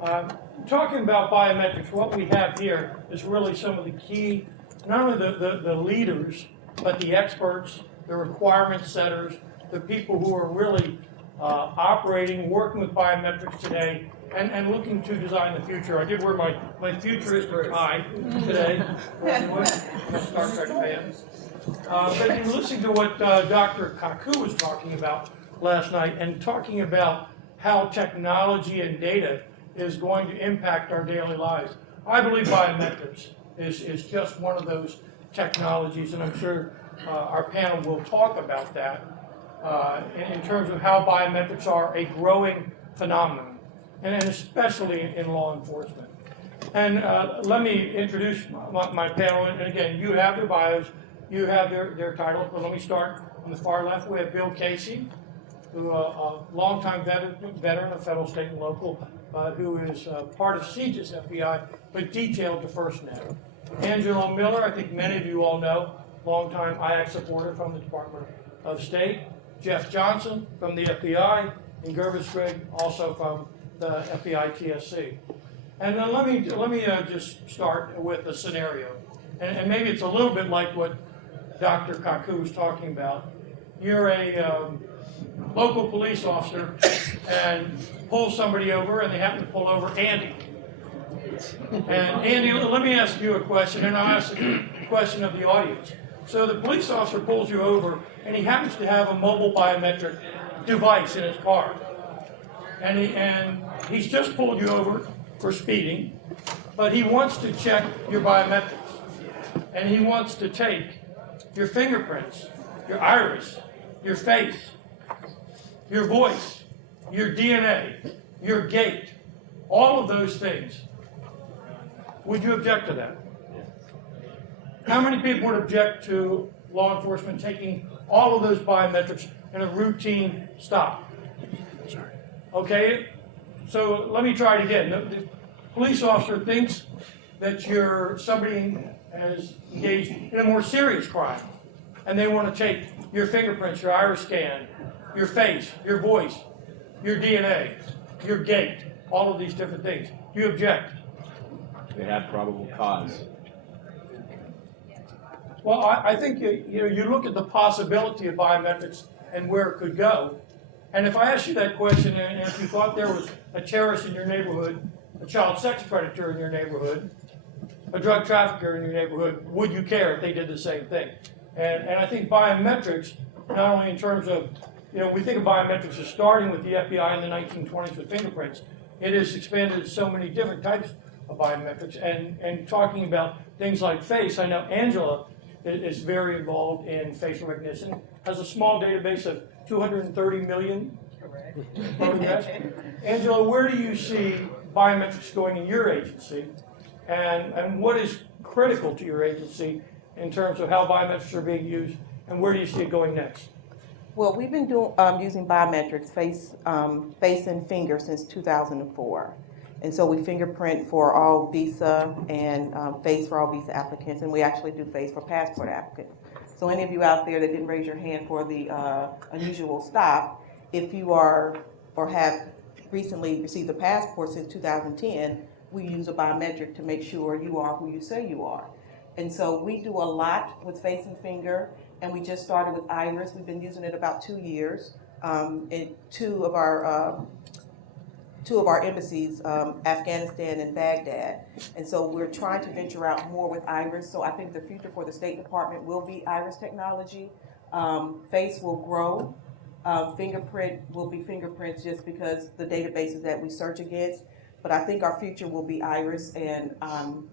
Talking about biometrics, what we have here is really some of the key, not only the leaders, but the experts, the requirement setters, the people who are really operating, working with biometrics today, and looking to design the future. I did wear my futuristic tie today. Star Trek fans. But in listening to what Dr. Kaku was talking about last night, and talking about how technology and data is going to impact our daily lives, I believe biometrics is just one of those technologies, and I'm sure our panel will talk about that in terms of how biometrics are a growing phenomenon, and especially in law enforcement. And let me introduce my panel, and again, you have their bios, you have their titles, but let me start on the far left. We have Bill Casey, who a longtime veteran of federal, state, and local, who is part of CJIS FBI, but detailed to FirstNet. Angelo Miller, I think many of you all know, longtime IAC supporter from the Department of State. Jeff Johnson from the FBI, and Gervis Grigg, also from the FBI TSC. And then let me just start with a scenario, and maybe it's a little bit like what Dr. Kaku was talking about. You're a local police officer and pull somebody over, and they happen to pull over Andy. And Andy, let me ask you a question, and I'll ask a question of the audience. So the police officer pulls you over, and he happens to have a mobile biometric device in his car. And he's just pulled you over for speeding, but he wants to check your biometrics. And he wants to take your fingerprints, your iris, your face, your voice, your DNA, your gait, all of those things. Would you object to that? How many people would object to law enforcement taking all of those biometrics in a routine stop? Okay, so let me try it again. The police officer thinks that somebody has engaged in a more serious crime, and they want to take your fingerprints, your iris scan, your face, your voice, your DNA, your gait, all of these different things. Do you object? They have probable cause. Well, I think you look at the possibility of biometrics and where it could go. And if I asked you that question, and if you thought there was a terrorist in your neighborhood, a child sex predator in your neighborhood, a drug trafficker in your neighborhood, would you care if they did the same thing? And I think biometrics, not only in terms of, we think of biometrics as starting with the FBI in the 1920s with fingerprints. It has expanded to so many different types of biometrics. And talking about things like face, I know Angela is very involved in facial recognition, has a small database of 230 million photographs. Angela, where do you see biometrics going in your agency? And what is critical to your agency in terms of how biometrics are being used, and where do you see it going next? Well, we've been using biometrics, face and finger, since 2004. And so we fingerprint for all visa and face for all visa applicants, and we actually do face for passport applicants. So any of you out there that didn't raise your hand for the unusual stop, if you are or have recently received a passport since 2010, we use a biometric to make sure you are who you say you are. And so we do a lot with face and finger, and we just started with iris. We've been using it about 2 years in two of our embassies, Afghanistan and Baghdad. And so we're trying to venture out more with iris. So I think the future for the State Department will be iris technology. Face will grow. Fingerprint will be fingerprints just because the databases that we search against. But I think our future will be iris, and I'm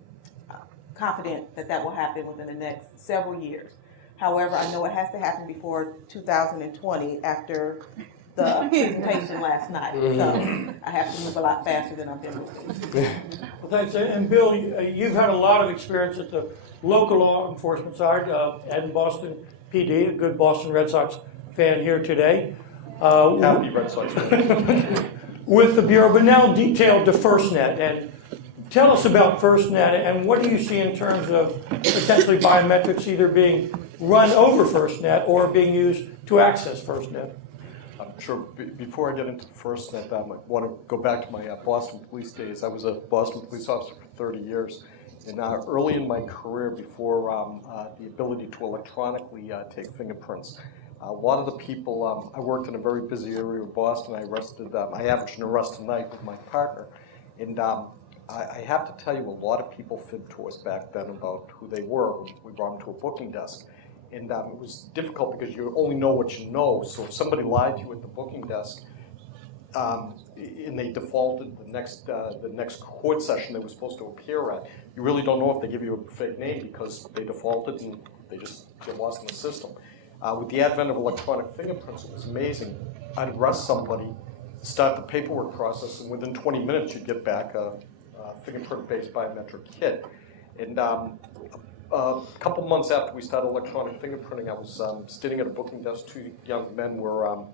confident that that will happen within the next several years. However, I know it has to happen before 2020 after the presentation last night. So I have to move a lot faster than I've been moving. Well, thanks. And Bill, you've had a lot of experience at the local law enforcement side, and Boston PD, a good Boston Red Sox fan here today. Happy Red Sox fan. With the Bureau, but now detailed to FirstNet. And tell us about FirstNet, and what do you see in terms of potentially biometrics either being run over FirstNet or being used to access FirstNet? Sure. Before I get into the FirstNet, I want to go back to my Boston police days. I was a Boston police officer for 30 years. And early in my career, before the ability to electronically take fingerprints, a lot of the people, I worked in a very busy area of Boston. I averaged an arrest a night with my partner. And I have to tell you, a lot of people fibbed to us back then about who they were. We brought them to a booking desk. And it was difficult because you only know what you know. So if somebody lied to you at the booking desk, and they defaulted the next court session they were supposed to appear at, you really don't know if they give you a fake name because they defaulted and they just get lost in the system. With the advent of electronic fingerprints, it was amazing. I'd arrest somebody, start the paperwork process, and within 20 minutes you'd get back a fingerprint-based biometric kit. And a couple months after we started electronic fingerprinting, I was sitting at a booking desk. Two young men were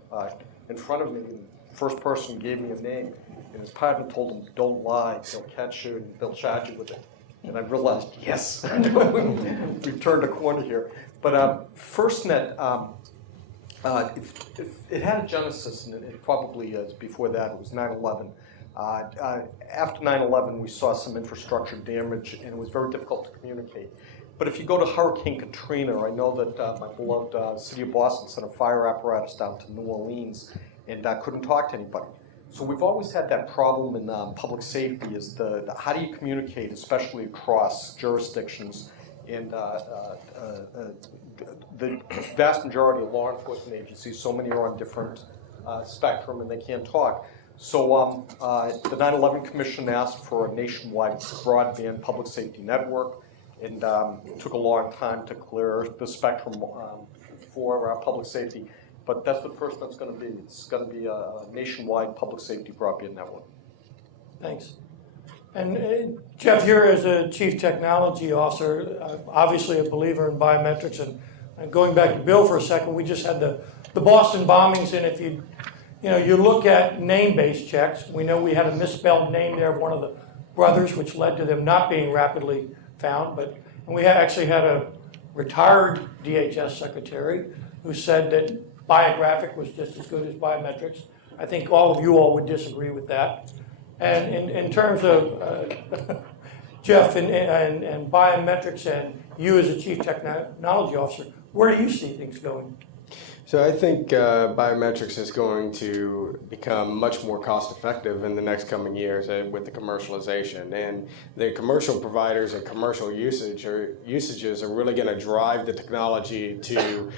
in front of me. And the first person gave me a name, and his partner told him, "Don't lie, they'll catch you and they'll charge you with it." And I realized, yes, we've turned a corner here. But FirstNet, if it had a genesis, and it probably is before that, it was 9/11. After 9/11, we saw some infrastructure damage, and it was very difficult to communicate. But if you go to Hurricane Katrina, I know that my beloved city of Boston sent a fire apparatus down to New Orleans and couldn't talk to anybody. So we've always had that problem in public safety is the how do you communicate, especially across jurisdictions. And the vast majority of law enforcement agencies, so many are on different spectrum and they can't talk. So the 9/11 Commission asked for a nationwide broadband public safety network. And it took a long time to clear the spectrum for public safety. But that's what FirstNet's going to be. It's going to be a nationwide public safety broadband network. Thanks. And Jeff, here as a Chief Technology Officer, obviously a believer in biometrics. And going back to Bill for a second, we just had the Boston bombings. And if you look at name-based checks, we know we had a misspelled name there of one of the brothers, which led to them not being rapidly found. And we actually had a retired DHS secretary who said that biographic was just as good as biometrics. I think all of you all would disagree with that. And in terms of Jeff and biometrics and you as a Chief Technology Officer, where do you see things going? So I think biometrics is going to become much more cost effective in the next coming years with the commercialization. And the commercial providers and commercial usages are really going to drive the technology to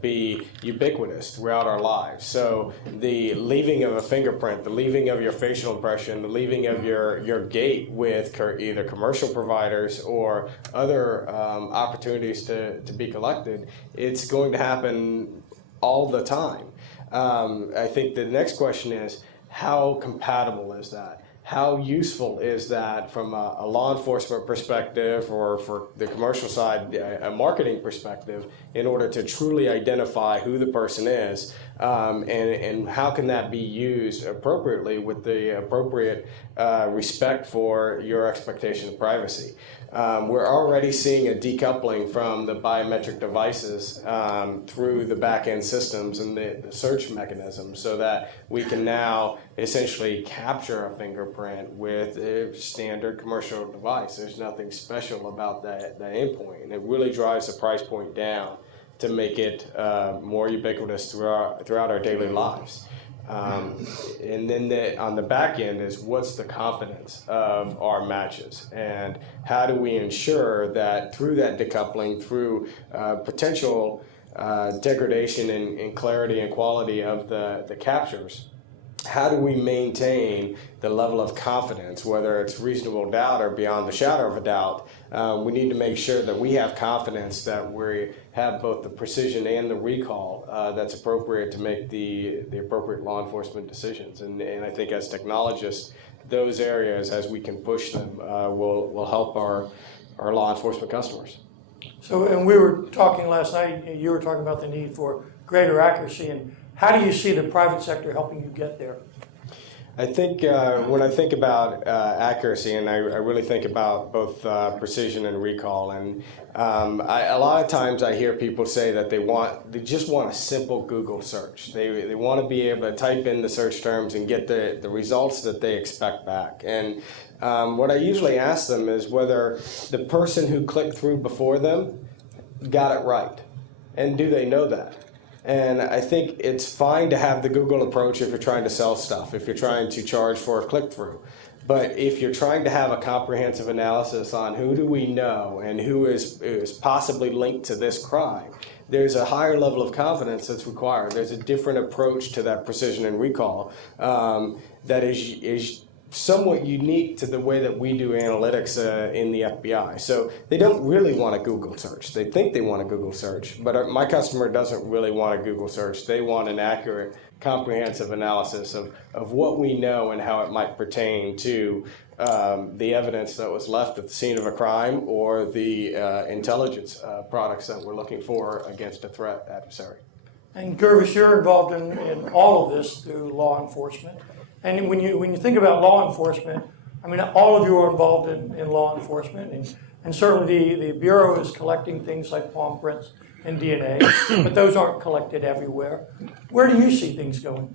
be ubiquitous throughout our lives. So the leaving of a fingerprint, the leaving of your facial impression, the leaving of your gait with either commercial providers or other opportunities to be collected, it's going to happen all the time. I think the next question is, how compatible is that? How useful is that from a law enforcement perspective or for the commercial side, a marketing perspective, in order to truly identify who the person is, and how can that be used appropriately with the appropriate respect for your expectation of privacy? We're already seeing a decoupling from the biometric devices through the back-end systems and the search mechanism, so that we can now essentially capture a fingerprint with a standard commercial device. There's nothing special about that endpoint, and it really drives the price point down to make it more ubiquitous throughout our daily lives. And then on the back end is, what's the confidence of our matches, and how do we ensure that through that decoupling, through potential degradation in clarity and quality of the captures, how do we maintain the level of confidence, whether it's reasonable doubt or beyond the shadow of a doubt? We need to make sure that we have confidence that we have both the precision and the recall that's appropriate to make the appropriate law enforcement decisions. And I think as technologists, those areas, as we can push them, will help our law enforcement customers. So, and we were talking last night, you were talking about the need for greater accuracy, and how do you see the private sector helping you get there? I think when I think about accuracy, and I really think about both precision and recall, and a lot of times I hear people say that they just want a simple Google search. They want to be able to type in the search terms and get the results that they expect back. And what I usually ask them is whether the person who clicked through before them got it right, and do they know that? And I think it's fine to have the Google approach if you're trying to sell stuff, if you're trying to charge for a click-through. But if you're trying to have a comprehensive analysis on who do we know and who is possibly linked to this crime, there's a higher level of confidence that's required. There's a different approach to that precision and recall that is somewhat unique to the way that we do analytics in the FBI. So they don't really want a Google search. They think they want a Google search, but my customer doesn't really want a Google search. They want an accurate, comprehensive analysis of what we know and how it might pertain to the evidence that was left at the scene of a crime or the intelligence products that we're looking for against a threat adversary. And Gervis, you're involved in all of this through law enforcement. And when you think about law enforcement, I mean, all of you are involved in law enforcement, and certainly the Bureau is collecting things like palm prints and DNA, but those aren't collected everywhere. Where do you see things going?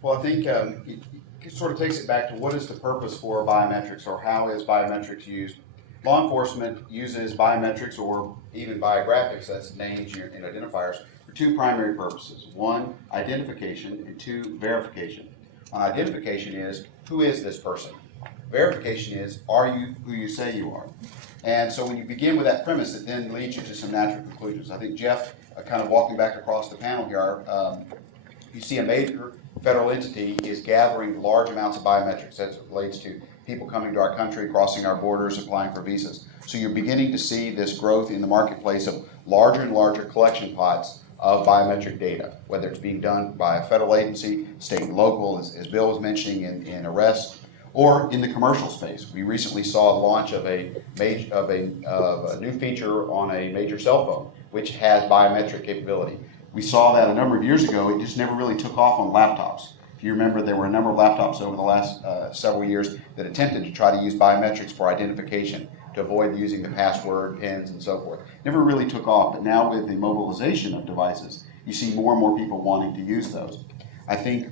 Well, I think it sort of takes it back to what is the purpose for biometrics, or how is biometrics used? Law enforcement uses biometrics or even biographics, that's names and identifiers, for two primary purposes. One, identification, and two, verification. Identification is, who is this person? Verification is, are you who you say you are? And so when you begin with that premise, it then leads you to some natural conclusions. I think Jeff, kind of walking back across the panel here, you see a major federal entity is gathering large amounts of biometrics as it relates to people coming to our country, crossing our borders, applying for visas. So you're beginning to see this growth in the marketplace of larger and larger collection pots of biometric data, whether it's being done by a federal agency, state and local, as Bill was mentioning in arrests, or in the commercial space. We recently saw the launch of a new feature on a major cell phone, which has biometric capability. We saw that a number of years ago. It just never really took off on laptops. If you remember, there were a number of laptops over the last several years that attempted to try to use biometrics for identification, to avoid using the password, pins, and so forth. Never really took off, but now with the mobilization of devices, you see more and more people wanting to use those. I think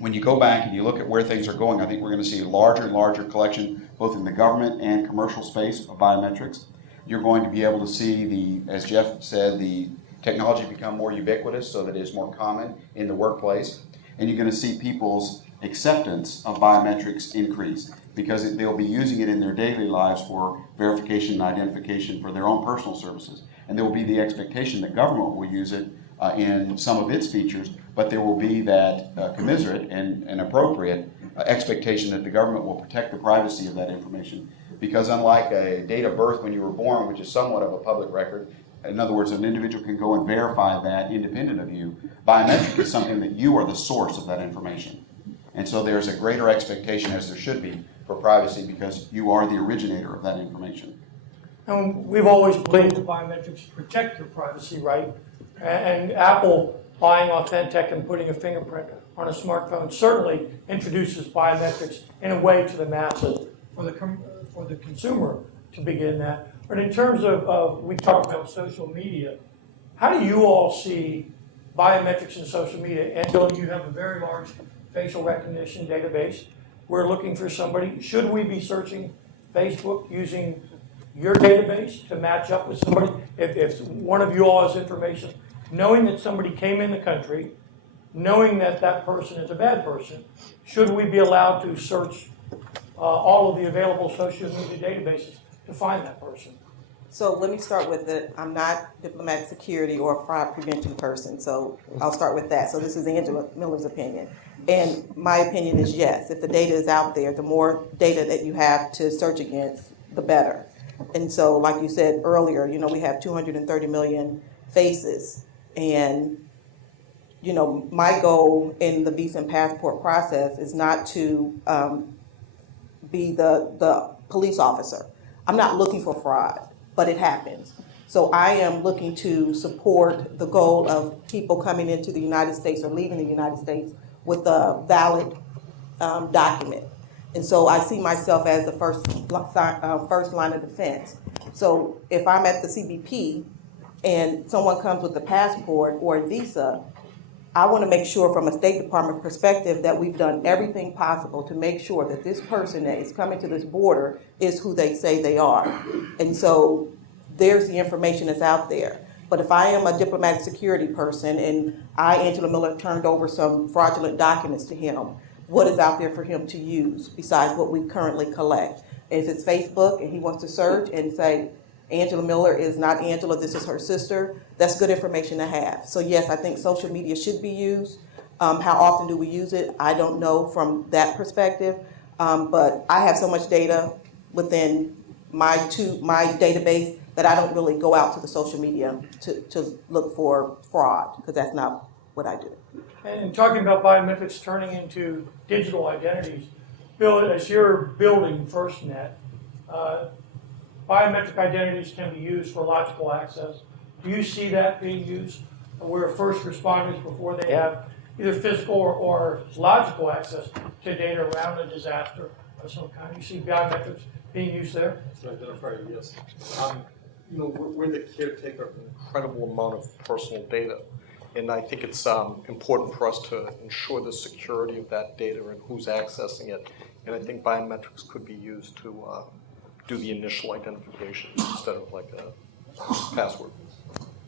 when you go back and you look at where things are going, I think we're going to see a larger and larger collection, both in the government and commercial space, of biometrics. You're going to be able to see as Jeff said, the technology become more ubiquitous so that it is more common in the workplace. And you're going to see people's acceptance of biometrics increase, because they'll be using it in their daily lives for verification and identification for their own personal services. And there will be the expectation that government will use it in some of its features, but there will be that commensurate and appropriate expectation that the government will protect the privacy of that information. Because unlike a date of birth when you were born, which is somewhat of a public record, in other words, an individual can go and verify that independent of you, biometric is something that you are the source of that information. And so there's a greater expectation, as there should be, for privacy, because you are the originator of that information. And we've always believed that biometrics protect your privacy, right? And Apple buying Authentic and putting a fingerprint on a smartphone certainly introduces biometrics in a way to the masses, for the consumer to begin that. But in terms of we talked about social media, how do you all see biometrics in social media? Angela, you have a very large facial recognition database. We're looking for somebody. Should we be searching Facebook using your database to match up with somebody? If one of you all has information, knowing that somebody came in the country, knowing that that person is a bad person, should we be allowed to search all of the available social media databases to find that person? So let me start with it. I'm not diplomatic security or a fraud prevention person, so I'll start with that. So this is Angela Miller's opinion. And my opinion is yes, if the data is out there, the more data that you have to search against, the better. And so like you said earlier, we have 230 million faces. And, my goal in the visa and passport process is not to be the police officer. I'm not looking for fraud, but it happens. So I am looking to support the goal of people coming into the United States or leaving the United States with a valid document. And so I see myself as the first line of defense. So if I'm at the CBP and someone comes with a passport or a visa, I want to make sure from a State Department perspective that we've done everything possible to make sure that this person that is coming to this border is who they say they are. And so there's the information that's out there. But if I am a diplomatic security person and Angela Miller, turned over some fraudulent documents to him, what is out there for him to use besides what we currently collect? If it's Facebook and he wants to search and say, Angela Miller is not Angela, this is her sister, that's good information to have. So yes, I think social media should be used. How often do we use it? I don't know from that perspective, but I have so much data within my database that I don't really go out to the social media to look for fraud, because that's not what I do. And talking about biometrics turning into digital identities, Bill, as you're building FirstNet, biometric identities can be used for logical access. Do you see that being used where first responders, before they have either physical or logical access to data around a disaster of some kind, you see biometrics being used there? To identify, yes. We're the caretaker of an incredible amount of personal data. And I think it's important for us to ensure the security of that data and who's accessing it. And I think biometrics could be used to do the initial identification instead of like a password.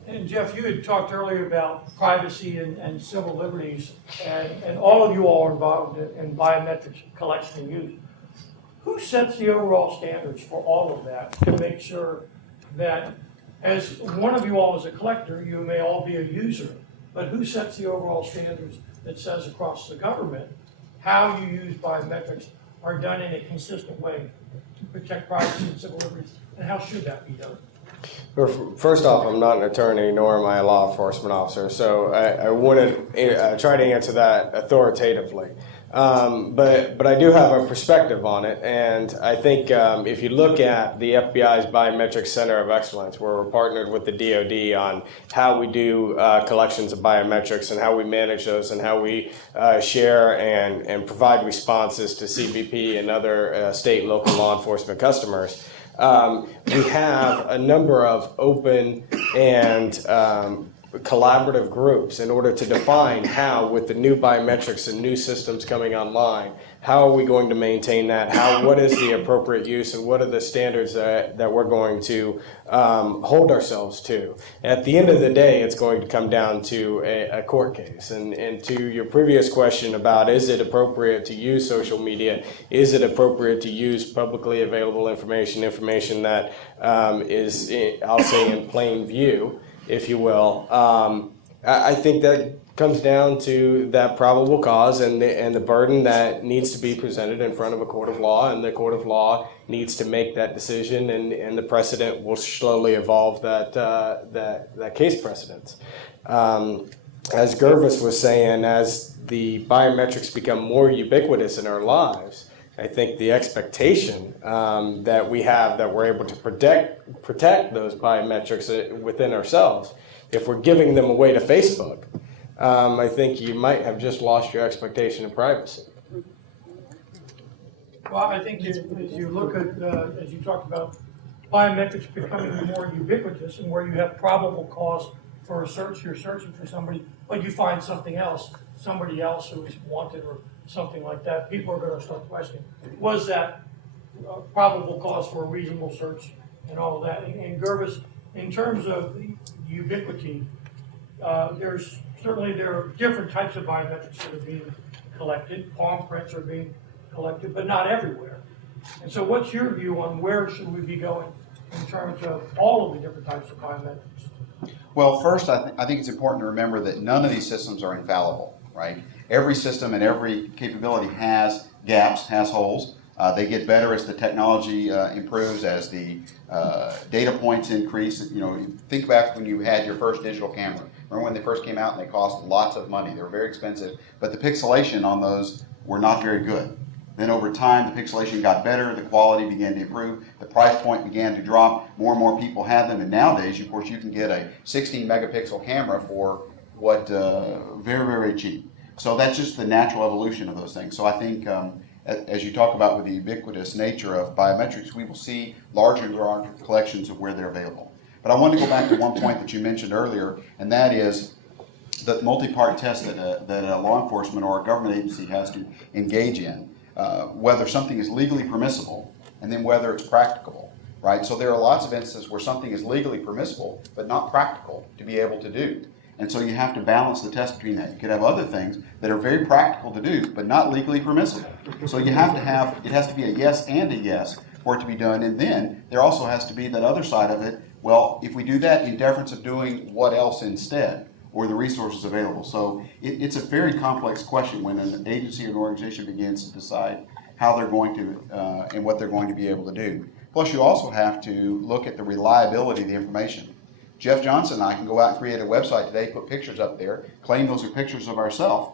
And Jeff, you had talked earlier about privacy and civil liberties, and all of you all are involved in biometrics collection and use. Who sets the overall standards for all of that to make sure that, as one of you all is a collector, you may all be a user, but who sets the overall standards that says across the government how you use biometrics are done in a consistent way to protect privacy and civil liberties, and how should that be done? First off, I'm not an attorney, nor am I a law enforcement officer, so I wouldn't try to answer that authoritatively. But I do have a perspective on it, and I think if you look at the FBI's Biometrics Center of Excellence, where we're partnered with the DoD on how we do collections of biometrics and how we manage those and how we share and provide responses to CBP and other state and local law enforcement customers, we have a number of open and collaborative groups in order to define how, with the new biometrics and new systems coming online, how are we going to maintain that? What is the appropriate use, and what are the standards that we're going to hold ourselves to? At the end of the day, it's going to come down to a court case. And to your previous question about, is it appropriate to use social media? Is it appropriate to use publicly available information that is, I'll say, in plain view, if you will? I think that comes down to that probable cause and the burden that needs to be presented in front of a court of law, and the court of law needs to make that decision, and the precedent will slowly evolve that case precedent. As Gervis was saying, as the biometrics become more ubiquitous in our lives, I think the expectation that we have, that we're able to protect those biometrics within ourselves, if we're giving them away to Facebook, I think you might have just lost your expectation of privacy. Well, I think as you look at, as you talked about, biometrics becoming more ubiquitous, and where you have probable cause for a search, you're searching for somebody, but you find something else, somebody else who is wanted or something like that, people are going to start questioning, was that probable cause for a reasonable search and all of that? And Gervis, in terms of the ubiquity, there are different types of biometrics that are being collected. Palm prints are being collected, but not everywhere. And so what's your view on where should we be going in terms of all of the different types of biometrics? Well, first, I think it's important to remember that none of these systems are infallible, right? Every system and every capability has gaps, has holes. They get better as the technology improves, as the data points increase. You know, think back when you had your first digital camera. Remember when they first came out and they cost lots of money? They were very expensive, but the pixelation on those were not very good. Then over time, the pixelation got better, the quality began to improve, the price point began to drop, more and more people had them, and nowadays, of course, you can get a 16 megapixel camera for what, very, very cheap. So that's just the natural evolution of those things. So I think as you talk about with the ubiquitous nature of biometrics, we will see larger and larger collections of where they're available. But I want to go back to one point that you mentioned earlier, and that is the multi-part test that a law enforcement or a government agency has to engage in, whether something is legally permissible and then whether it's practicable, right? So there are lots of instances where something is legally permissible but not practical to be able to do. And so you have to balance the test between that. You could have other things that are very practical to do but not legally permissible. So you have to have, it has to be a yes and a yes for it to be done. And then there also has to be that other side of it. Well, if we do that in deference of doing what else instead, or the resources available. So it's a very complex question when an agency or an organization begins to decide how they're going to and what they're going to be able to do. Plus, you also have to look at the reliability of the information. Jeff Johnson and I can go out and create a website today, put pictures up there, claim those are pictures of ourselves,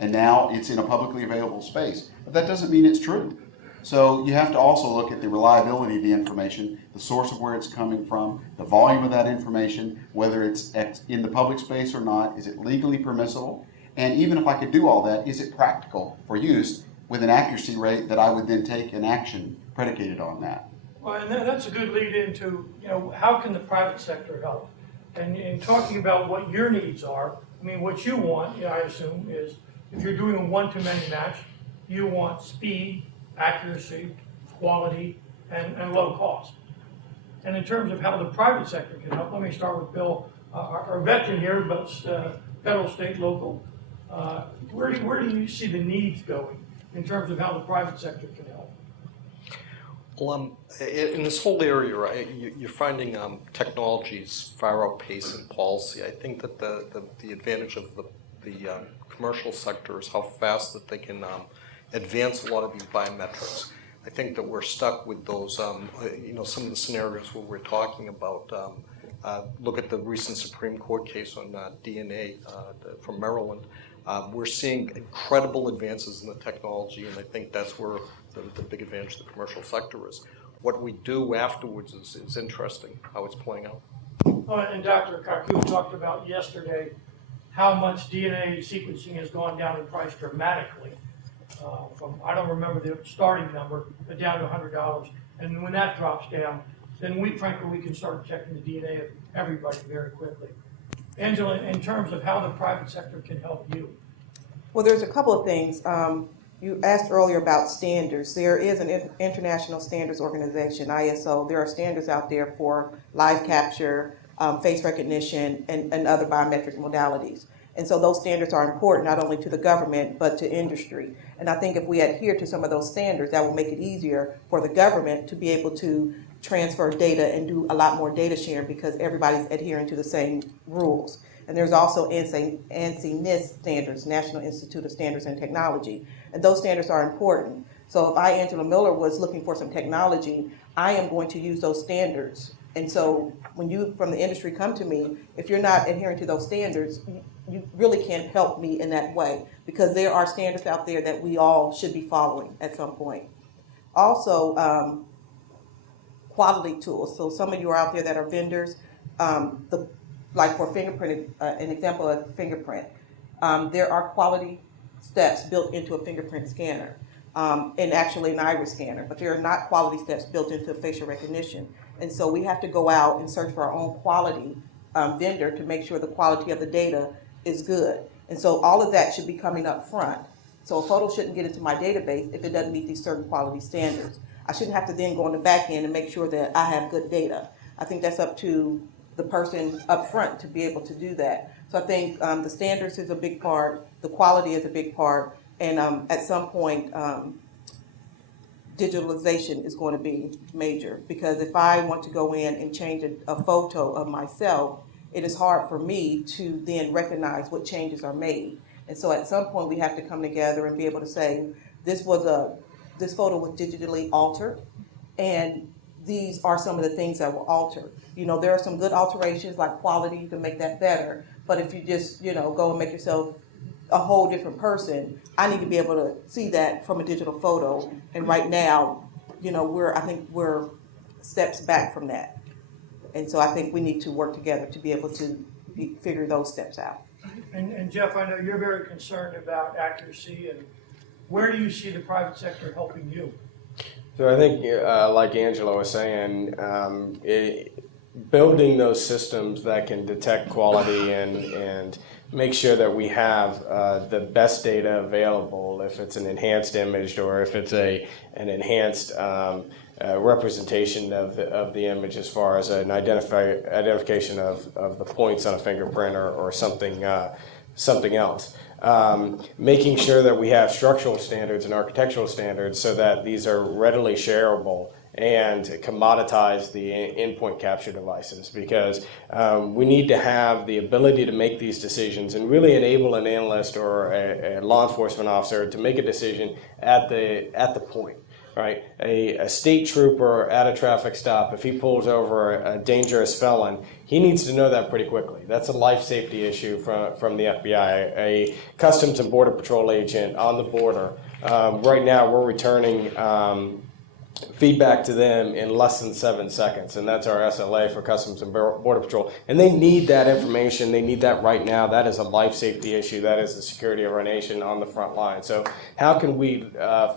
and now it's in a publicly available space. But that doesn't mean it's true. So you have to also look at the reliability of the information, the source of where it's coming from, the volume of that information, whether it's in the public space or not, is it legally permissible? And even if I could do all that, is it practical for use with an accuracy rate that I would then take an action predicated on that? Well, and that's a good lead into, how can the private sector help? And in talking about what your needs are, I mean, what you want, I assume, is if you're doing a one-to-many match, you want speed, accuracy, quality, and low cost. And in terms of how the private sector can help, let me start with Bill, our veteran here, but federal, state, local. Where do you see the needs going in terms of how the private sector can help? Well, in this whole area, right, you're finding technologies far outpacing policy. I think that the advantage of the commercial sector is how fast that they can advance a lot of these biometrics. I think that we're stuck with those, some of the scenarios where we're talking about. Look at the recent Supreme Court case on DNA from Maryland. We're seeing incredible advances in the technology, and I think that's where the big advantage of the commercial sector is. What we do afterwards is interesting, how it's playing out. And Dr. Kaku talked about yesterday how much DNA sequencing has gone down in price dramatically. From, I don't remember the starting number, but down to $100. And when that drops down, then we can start checking the DNA of everybody very quickly. Angela, in terms of how the private sector can help you. Well, there's a couple of things. You asked earlier about standards. There is an international standards organization, ISO. There are standards out there for live capture, face recognition, and other biometric modalities. And so those standards are important not only to the government, but to industry. And I think if we adhere to some of those standards, that will make it easier for the government to be able to transfer data and do a lot more data sharing because everybody's adhering to the same rules. And there's also ANSI-NIST standards, National Institute of Standards and Technology. And those standards are important. So if I, Angela Miller, was looking for some technology, I am going to use those standards. And so when you from the industry come to me, if you're not adhering to those standards, you really can't help me in that way because there are standards out there that we all should be following at some point. Also, quality tools. So some of you are out there that are vendors. Like for fingerprint, an example of fingerprint, there are quality steps built into a fingerprint scanner and actually an iris scanner, but there are not quality steps built into facial recognition. And so we have to go out and search for our own quality vendor to make sure the quality of the data is good. And so all of that should be coming up front. So a photo shouldn't get into my database if it doesn't meet these certain quality standards. I shouldn't have to then go on the back end and make sure that I have good data. I think that's up to the person up front to be able to do that. So I think the standards is a big part, the quality is a big part, and at some point, digitalization is going to be major because if I want to go in and change a photo of myself, it is hard for me to then recognize what changes are made. And so at some point we have to come together and be able to say, this photo was digitally altered, and these are some of the things that were altered. There are some good alterations like quality to make that better, but if you just, go and make yourself a whole different person, I need to be able to see that from a digital photo. And right now, I think we're steps back from that. And so I think we need to work together to be able to figure those steps out. And Jeff, I know you're very concerned about accuracy, and where do you see the private sector helping you? So I think, like Angela was saying, building those systems that can detect quality and make sure that we have the best data available, if it's an enhanced image or if it's an enhanced representation of the image as far as an identification of the points on a fingerprint or something else. Making sure that we have structural standards and architectural standards so that these are readily shareable and commoditize the endpoint capture devices, because we need to have the ability to make these decisions and really enable an analyst or a law enforcement officer to make a decision at the point. Right, a state trooper at a traffic stop, if he pulls over a dangerous felon, he needs to know that pretty quickly. That's a life safety issue from the FBI. A Customs and Border Patrol agent on the border, right now we're returning feedback to them in less than 7 seconds, and that's our SLA for Customs and Border Patrol. And they need that information. They need that right now. That is a life safety issue. That is the security of our nation on the front line. So how can we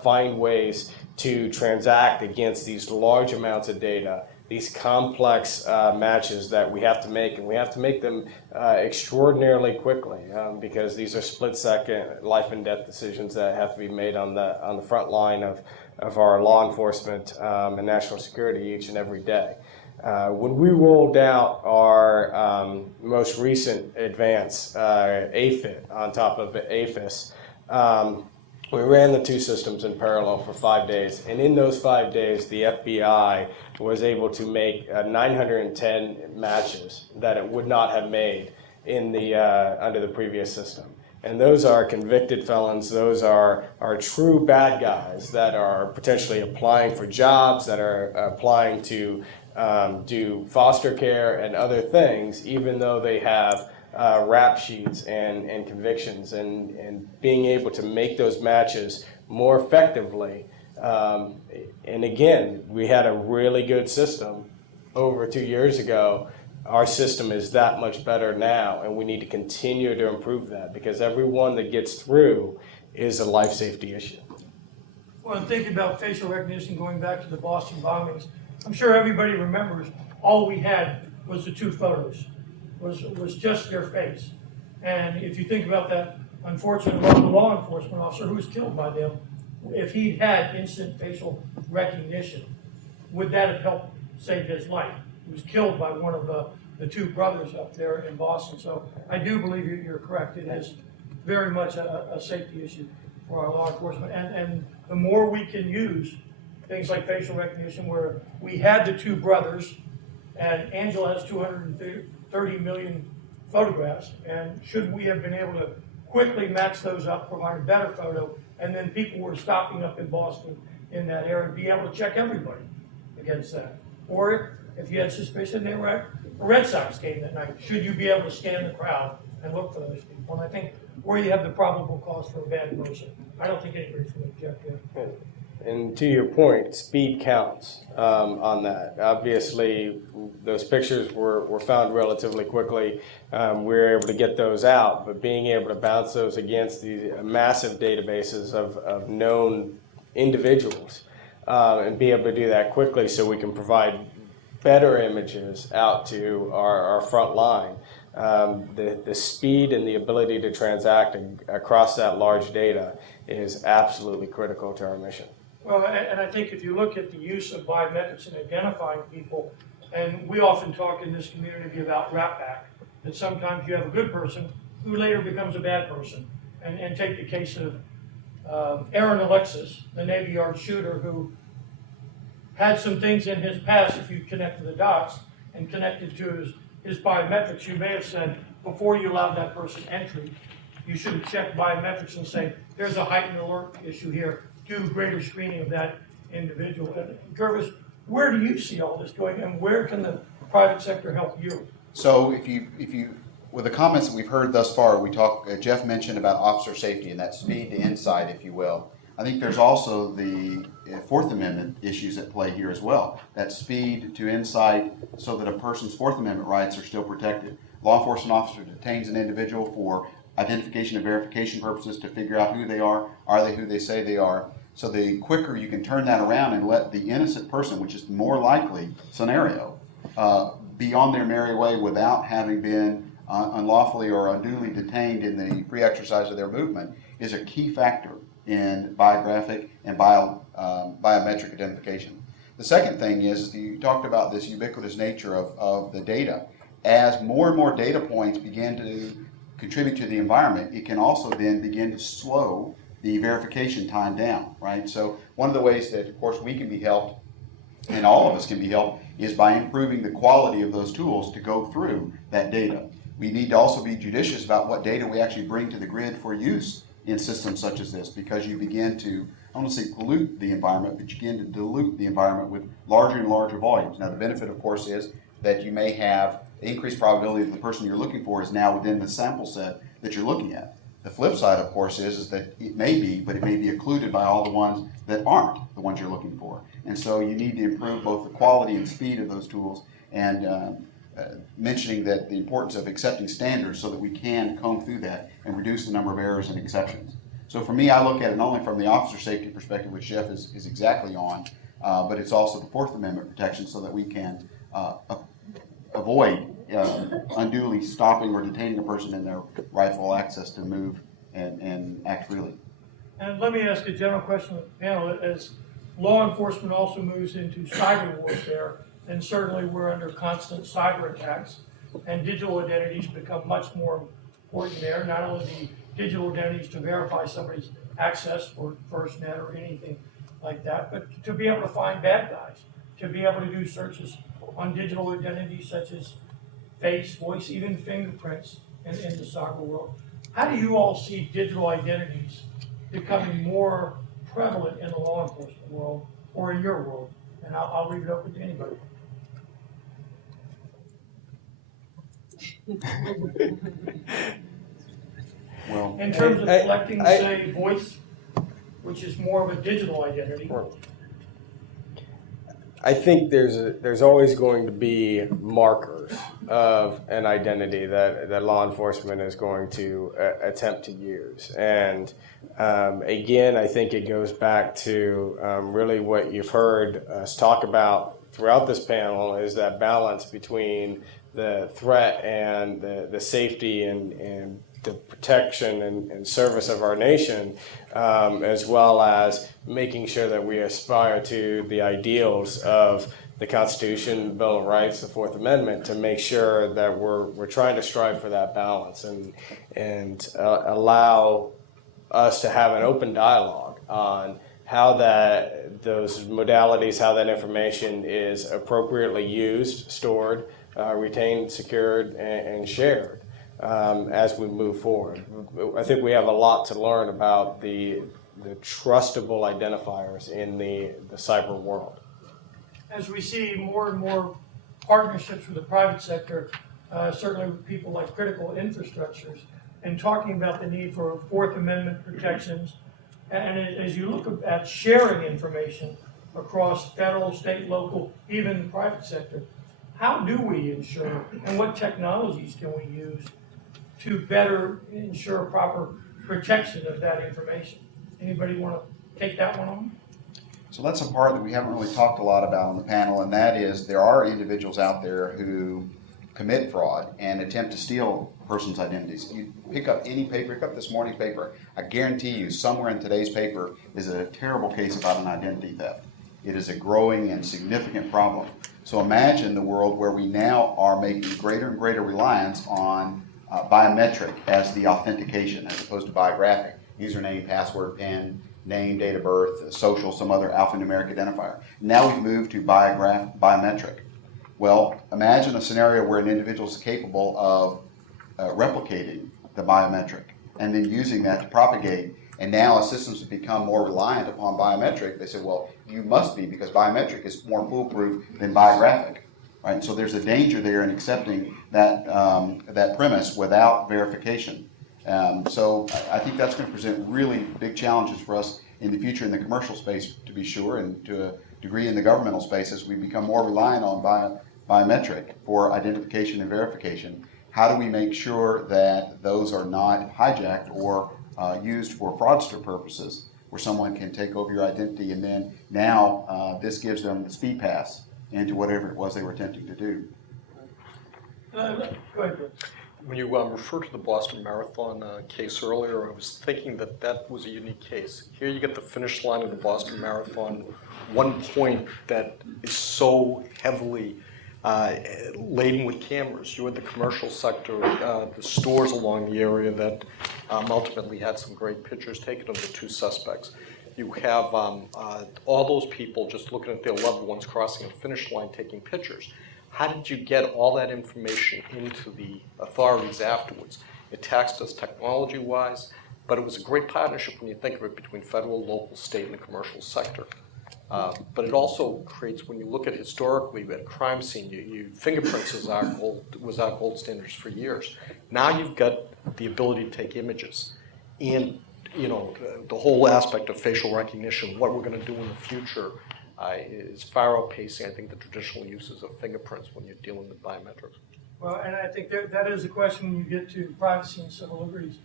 find ways to transact against these large amounts of data, these complex matches that we have to make, and we have to make them extraordinarily quickly, because these are split-second life and death decisions that have to be made on the front line of our law enforcement and national security each and every day. When we rolled out our most recent advance, AFIT, on top of AFIS, we ran the two systems in parallel for 5 days, and in those 5 days, the FBI was able to make 910 matches that it would not have made in the under the previous system. And those are convicted felons. Those are true bad guys that are potentially applying for jobs, that are applying to do foster care and other things, even though they have rap sheets and convictions, and being able to make those matches more effectively. And again, we had a really good system over 2 years ago. Our system is that much better now, and we need to continue to improve that, because every one that gets through is a life safety issue. Well, I'm thinking about facial recognition going back to the Boston bombings. I'm sure everybody remembers all we had was the two photos, was just their face. And if you think about that unfortunate local law enforcement officer who was killed by them, if he'd had instant facial recognition, would that have helped save his life? He was killed by one of the two brothers up there in Boston. So I do believe you're correct. It is very much a safety issue for our law enforcement. And the more we can use things like facial recognition, where we had the two brothers, and Angela has 230 million photographs, and should we have been able to quickly match those up, provide a better photo, and then people were stopping up in Boston in that area, be able to check everybody against that. Or if you had suspicion they were at a Red Sox game that night, should you be able to scan the crowd and look for those people? And I think where you have the probable cause for a bad person, I don't think anybody's going to object there. And to your point, speed counts on that. Obviously, those pictures were found relatively quickly. We were able to get those out, but being able to bounce those against these massive databases of known individuals and be able to do that quickly so we can provide better images out to our front line. The speed and the ability to transact across that large data is absolutely critical to our mission. Well, and I think if you look at the use of biometrics in identifying people, and we often talk in this community about rap back, that sometimes you have a good person who later becomes a bad person. And take the case of Aaron Alexis, the Navy Yard shooter, who had some things in his past, if you connect to the dots and connected to his biometrics, you may have said, before you allowed that person entry, you should have checked biometrics and say, there's a heightened alert issue here. Do greater screening of that individual. And Gervis, where do you see all this going, and where can the private sector help you? So if you, with the comments that we've heard thus far, Jeff mentioned about officer safety and that speed to insight, if you will. I think there's also the Fourth Amendment issues at play here as well. That speed to insight so that a person's Fourth Amendment rights are still protected. Law enforcement officer detains an individual for identification and verification purposes to figure out who they are they who they say they are? So the quicker you can turn that around and let the innocent person, which is the more likely scenario, be on their merry way without having been unlawfully or unduly detained in the free exercise of their movement, is a key factor in biographic and biometric identification. The second thing is you talked about this ubiquitous nature of the data. As more and more data points begin to contribute to the environment, it can also then begin to slow the verification time down, right? So one of the ways that, of course, we can be helped, and all of us can be helped, is by improving the quality of those tools to go through that data. We need to also be judicious about what data we actually bring to the grid for use in systems such as this, because you begin to, I don't want to say pollute the environment, but you begin to dilute the environment with larger and larger volumes. Now, the benefit, of course, is that you may have increased probability that the person you're looking for is now within the sample set that you're looking at. The flip side, of course, is that it may be, but it may be occluded by all the ones that aren't the ones you're looking for. And so you need to improve both the quality and speed of those tools, and mentioning that the importance of accepting standards so that we can comb through that and reduce the number of errors and exceptions. So for me, I look at it not only from the officer safety perspective, which Jeff is exactly on, but it's also the Fourth Amendment protection so that we can avoid unduly stopping or detaining a person in their rightful access to move and act freely. And let me ask a general question of the panel. As law enforcement also moves into cyber warfare, and certainly we're under constant cyber attacks, and digital identities become much more important there. Not only the digital identities to verify somebody's access for FirstNet or anything like that, but to be able to find bad guys, to be able to do searches on digital identities such as face, voice, even fingerprints in the cyber world. How do you all see digital identities becoming more prevalent in the law enforcement world or in your world? And I'll leave it open to anybody. Well, In terms of collecting, say, voice, which is more of a digital identity. I think there's always going to be markers of an identity that law enforcement is going to attempt to use. And again, I think it goes back to really what you've heard us talk about throughout this panel is that balance between the threat and the safety and the protection and service of our nation, as well as making sure that we aspire to the ideals of the Constitution, the Bill of Rights, the Fourth Amendment, to make sure that we're trying to strive for that balance and allow us to have an open dialogue on how those modalities, how that information is appropriately used, stored, retained, secured, and shared. As we move forward. I think we have a lot to learn about the trustable identifiers in the cyber world. As we see more and more partnerships with the private sector, certainly with people like critical infrastructures, and talking about the need for Fourth Amendment protections, and as you look at sharing information across federal, state, local, even the private sector, how do we ensure, and what technologies can we use to better ensure proper protection of that information? Anybody want to take that one on? So that's a part that we haven't really talked a lot about on the panel, and that is there are individuals out there who commit fraud and attempt to steal persons' identities. You pick up any paper, pick up this morning's paper, I guarantee you somewhere in today's paper is a terrible case about an identity theft. It is a growing and significant problem. So imagine the world where we now are making greater and greater reliance on biometric as the authentication as opposed to biographic. Username, password, PIN, name, date of birth, social, some other alphanumeric identifier. Now we've moved to biometric. Well, imagine a scenario where an individual is capable of replicating the biometric and then using that to propagate. And now as systems have become more reliant upon biometric, they say, well, you must be because biometric is more foolproof than biographic. Right, so there's a danger there in accepting that premise without verification. So I think that's going to present really big challenges for us in the future in the commercial space, to be sure, and to a degree in the governmental space as we become more reliant on biometric for identification and verification. how do we make sure that those are not hijacked or used for fraudster purposes, where someone can take over your identity and then now this gives them the speed pass into whatever it was they were attempting to do. Go ahead, Bruce. When you referred to the Boston Marathon case earlier, I was thinking that that was a unique case. Here you get the finish line of the Boston Marathon, one point that is so heavily laden with cameras. You had the commercial sector, the stores along the area that ultimately had some great pictures taken of the two suspects. You have all those people just looking at their loved ones crossing a finish line taking pictures. How did you get all that information into the authorities afterwards? It taxed us technology-wise, but it was a great partnership when you think of it between federal, local, state, and the commercial sector. But it also creates, when you look at historically at a crime scene, fingerprints was our gold standards for years. Now you've got the ability to take images, and the whole aspect of facial recognition, what we're going to do in the future, is far outpacing, I think, the traditional uses of fingerprints when you're dealing with biometrics. Well, and I think that is a question when you get to privacy and civil liberties.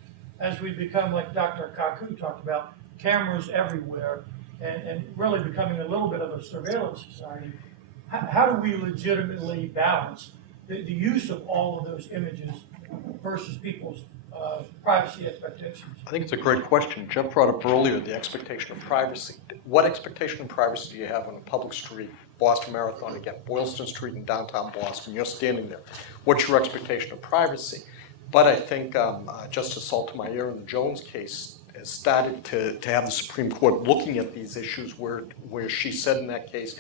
As we become, like Dr. Kaku talked about, cameras everywhere, and really becoming a little bit of a surveillance society, how do we legitimately balance the use of all of those images versus people's privacy expectations? I think it's a great question. Jeff brought up earlier the expectation of privacy. What expectation of privacy do you have on a public street, Boston Marathon again, Boylston Street in downtown Boston? You're standing there. What's your expectation of privacy? But I think Justice Sotomayor in the Jones case has started to have the Supreme Court looking at these issues where she said in that case,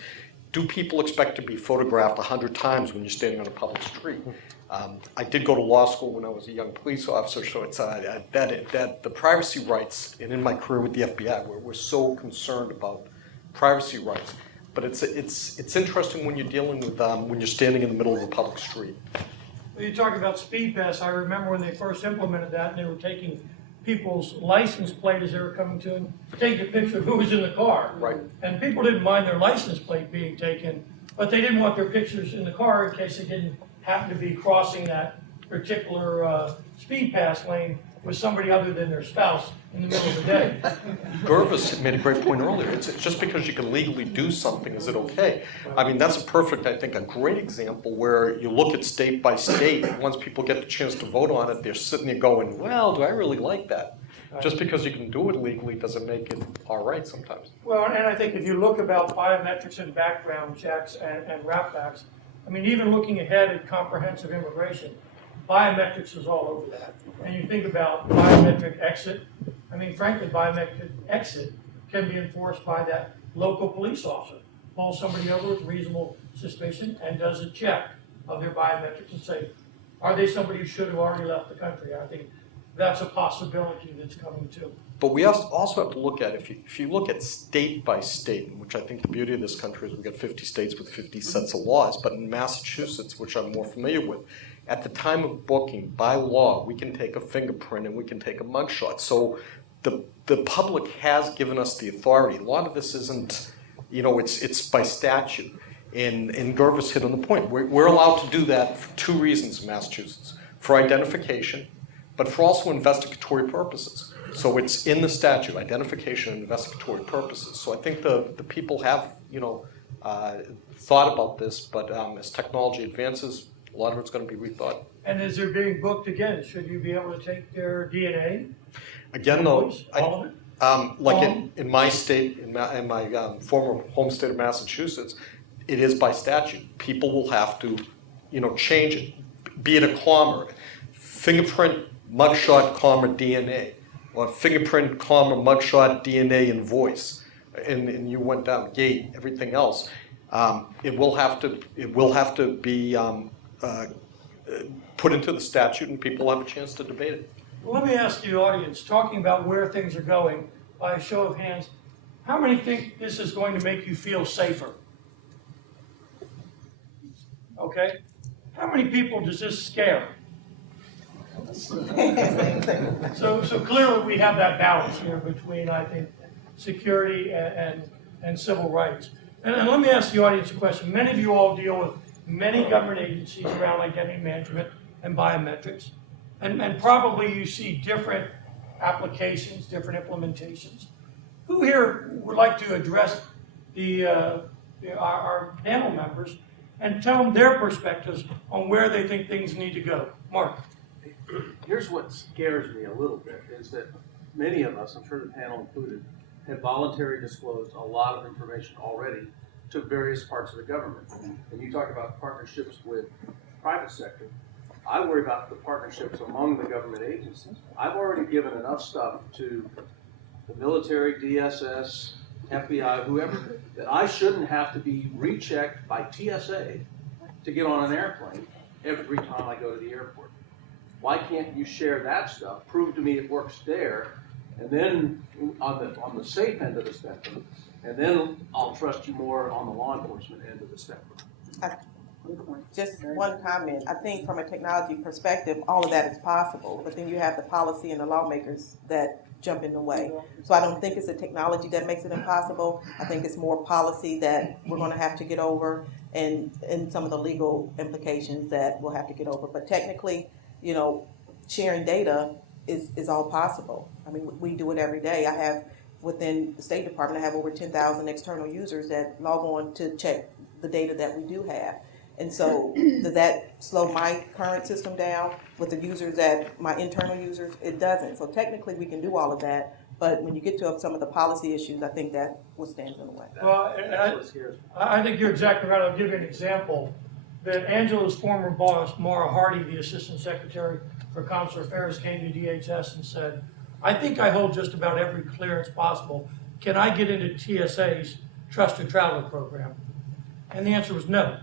do people expect to be photographed 100 times when you're standing on a public street? I did go to law school when I was a young police officer, so it's that the privacy rights, and in my career with the FBI, we're so concerned about privacy rights. But it's interesting when you're dealing with when you're standing in the middle of a public street. Well, you talk about speed pass. I remember when they first implemented that, and they were taking people's license plate as they were coming to them, take a picture of who was in the car. Right. And people didn't mind their license plate being taken, but they didn't want their pictures in the car in case they didn't happen to be crossing that particular speed pass lane with somebody other than their spouse in the middle of the day. Gervis made a great point earlier. It's just because you can legally do something, is it okay? I mean, that's a great example where you look at state by state, and once people get the chance to vote on it, they're sitting there going, well, do I really like that? Just because you can do it legally doesn't make it all right sometimes. Well, and I think if you look about biometrics and background checks and rap backs, I mean, even looking ahead at comprehensive immigration, biometrics is all over that. And you think about biometric exit. I mean, frankly, biometric exit can be enforced by that local police officer. Pulls somebody over with reasonable suspicion and does a check of their biometrics and say, are they somebody who should have already left the country? I think that's a possibility that's coming too. But we also have to look at, if you look at state by state, which I think the beauty of this country is we've got 50 states with 50 sets of laws, but in Massachusetts, which I'm more familiar with, at the time of booking, by law, we can take a fingerprint and we can take a mugshot. So the public has given us the authority. A lot of this isn't, it's by statute. And Gervis hit on the point. We're allowed to do that for two reasons in Massachusetts. For identification, but for also investigatory purposes. So it's in the statute, identification and investigatory purposes. So I think the people have, thought about this, but as technology advances, a lot of it's going to be rethought. And as they're being booked again, should you be able to take their DNA? Again, though, All of it? like in my state, in my former home state of Massachusetts, it is by statute. People will have to, change it, be it a comma, fingerprint, mugshot, comma, DNA, or fingerprint, comma, mugshot, DNA, and voice, and you went down gate, everything else. It will have to be put into the statute, and people will have a chance to debate it. Well, let me ask the audience, talking about where things are going, by a show of hands, how many think this is going to make you feel safer? Okay. How many people does this scare? So clearly we have that balance here between, I think, security and civil rights. And let me ask the audience a question. Many of you all deal with many government agencies around identity management, and biometrics. And probably you see different applications, different implementations. Who here would like to address our panel members and tell them their perspectives on where they think things need to go? Mark. Here's what scares me a little bit, is that many of us, I'm sure the panel included, have voluntarily disclosed a lot of information already to various parts of the government. And you talk about partnerships with private sector. I worry about the partnerships among the government agencies. I've already given enough stuff to the military, DSS, FBI, whoever, that I shouldn't have to be rechecked by TSA to get on an airplane every time I go to the airport. Why can't you share that stuff, prove to me it works there, and then on the safe end of the spectrum, and then I'll trust you more on the law enforcement end of the spectrum. Just one comment. I think from a technology perspective, all of that is possible, but then you have the policy and the lawmakers that jump in the way. So I don't think it's the technology that makes it impossible. I think it's more policy that we're going to have to get over, and some of the legal implications that we'll have to get over. But technically, you know, sharing data is all possible. I mean, we do it every day. I have, within the State Department, I have over 10,000 external users that log on to check the data that we do have. And so does that slow my current system down with the users that my internal users? It doesn't. So technically we can do all of that, but when you get to some of the policy issues, I think that what stands in the way. Well, I think you're exactly right. I'll give you an example. That Angela's former boss, Maura Hardy, the Assistant Secretary for Consular Affairs, came to DHS and said, I think I hold just about every clearance possible. Can I get into TSA's Trusted Traveler program? And the answer was no.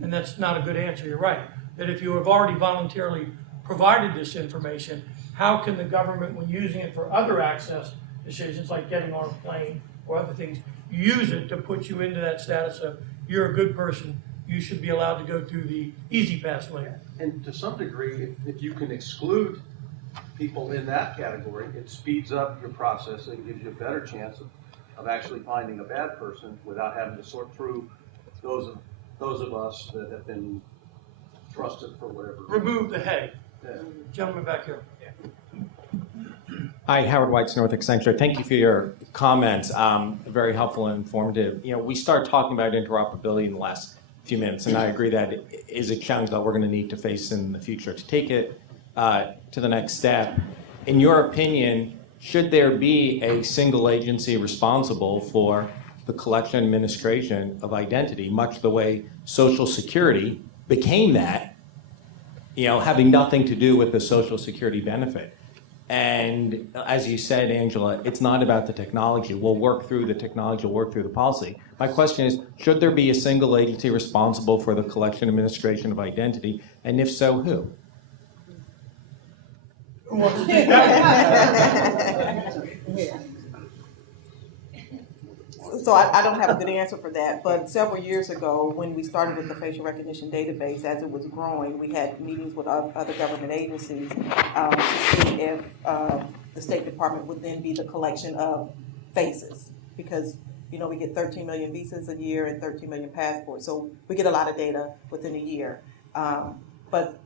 And that's not a good answer, you're right. That if you have already voluntarily provided this information, how can the government, when using it for other access decisions, like getting on a plane or other things, use it to put you into that status of, you're a good person, you should be allowed to go through the easy pass lane. And to some degree, if you can exclude people in that category, it speeds up your process and gives you a better chance of actually finding a bad person without having to sort through those of us that have been trusted for whatever. Remove the hay. Yeah. Gentleman back here. Hi, Howard Weitz, Norfolk Sanctuary. Thank you for your comments. Very helpful and informative. You know, we started talking about interoperability in the last few minutes, and I agree that it is a challenge that we're going to need to face in the future. To take it to the next step, in your opinion, should there be a single agency responsible for the collection and administration of identity, much the way Social Security became that, you know, having nothing to do with the Social Security benefit? And as you said, Angela, it's not about the technology. We'll work through the technology, we'll work through the policy. My question is, should there be a single agency responsible for the collection and administration of identity? And if so, who? Who wants to take that? So I don't have a good answer for that, but several years ago, when we started with the facial recognition database, as it was growing, we had meetings with other government agencies to see if the State Department would then be the collection of faces, because you know we get 13 million visas a year and 13 million passports, so we get a lot of data within a year. But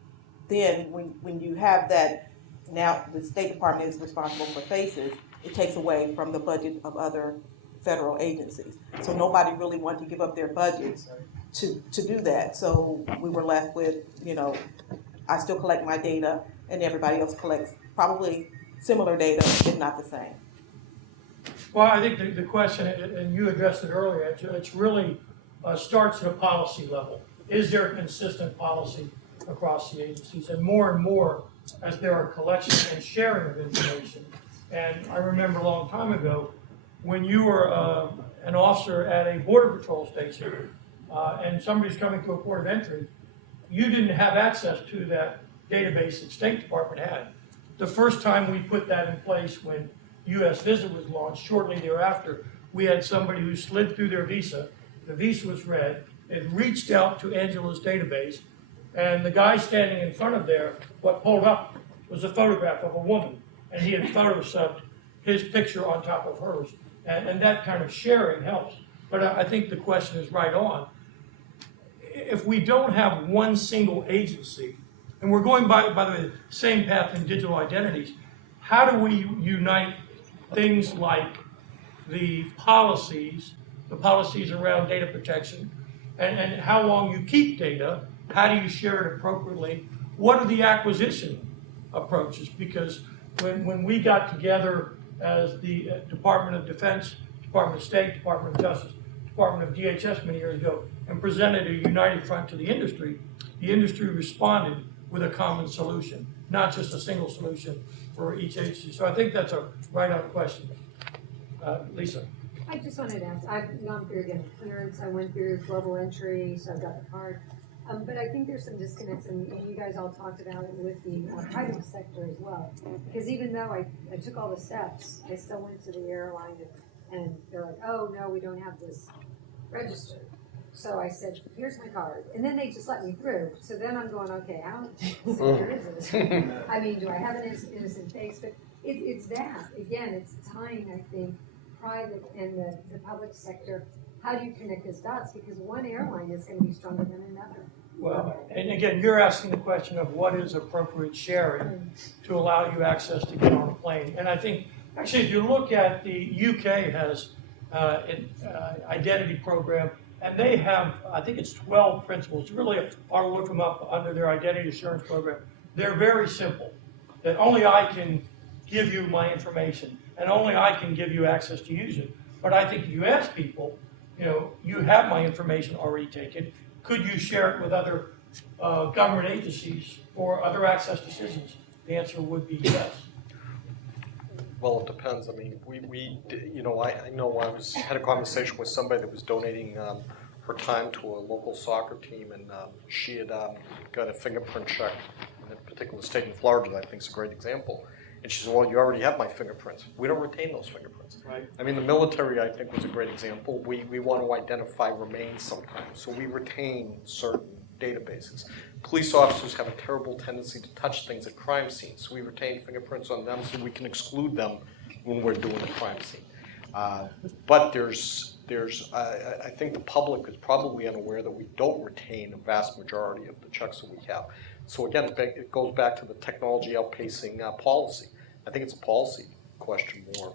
then when you have that, now the State Department is responsible for faces, it takes away from the budget of other federal agencies. So nobody really wanted to give up their budgets to do that. So we were left with, you know, I still collect my data and everybody else collects probably similar data, if not the same. Well, I think the question, and you addressed it earlier, it's really starts at a policy level. Is there a consistent policy across the agencies? And more, as there are collection and sharing of information. And I remember a long time ago, when you were an officer at a border patrol station and somebody's coming to a port of entry, you didn't have access to that database that State Department had. The first time we put that in place, when U.S. Visit was launched, shortly thereafter, we had somebody who slid through their visa. The visa was read. It reached out to Angela's database, and the guy standing in front of there, what pulled up was a photograph of a woman, and he had photoshopped his picture on top of hers. And that kind of sharing helps. But I think the question is right on. If we don't have one single agency and we're going by the way, same path in digital identities. How do we unite things like the policies around data protection, and how long you keep data? How do you share it appropriately? What are the acquisition approaches? Because when we got together as the Department of Defense, Department of State, Department of Justice, Department of DHS many years ago, and presented a united front to the industry responded with a common solution, not just a single solution for each agency. So I think that's a right-on question. Lisa. I just wanted to ask, I've gone through again clearance, I went through global entry, so I've got the card. But I think there's some disconnects, and you guys all talked about it with the private sector as well. Because even though I took all the steps, I still went to the airline and they're like, oh no, we don't have this registered. So I said, here's my card. And then they just let me through. So then I'm going, okay, how secure is this? I mean, do I have an innocent face? But it's that. Again, it's tying, I think, private and the public sector. How do you connect those dots? Because one airline is going to be stronger than another. Well, and again, you're asking the question of what is appropriate sharing to allow you access to get on a plane. And I think, actually, if you look at the UK has an identity program, and they have, I think it's 12 principles. You really ought to look them up under their identity assurance program. They're very simple, that only I can give you my information, and only I can give you access to use it. But I think if you ask people, you have my information already taken. Could you share it with other government agencies for other access decisions? The answer would be yes. Well, it depends. I mean, I know I had a conversation with somebody that was donating her time to a local soccer team, and she had got a fingerprint check in a particular state in Florida that I think is a great example. And she said, well, you already have my fingerprints. We don't retain those fingerprints. Right. I mean, the military, I think, was a great example. We want to identify remains sometimes, so we retain certain databases. Police officers have a terrible tendency to touch things at crime scenes, so we retain fingerprints on them so we can exclude them when we're doing a crime scene. But I think the public is probably unaware that we don't retain a vast majority of the checks that we have. So again, it goes back to the technology outpacing policy. I think it's a policy question more.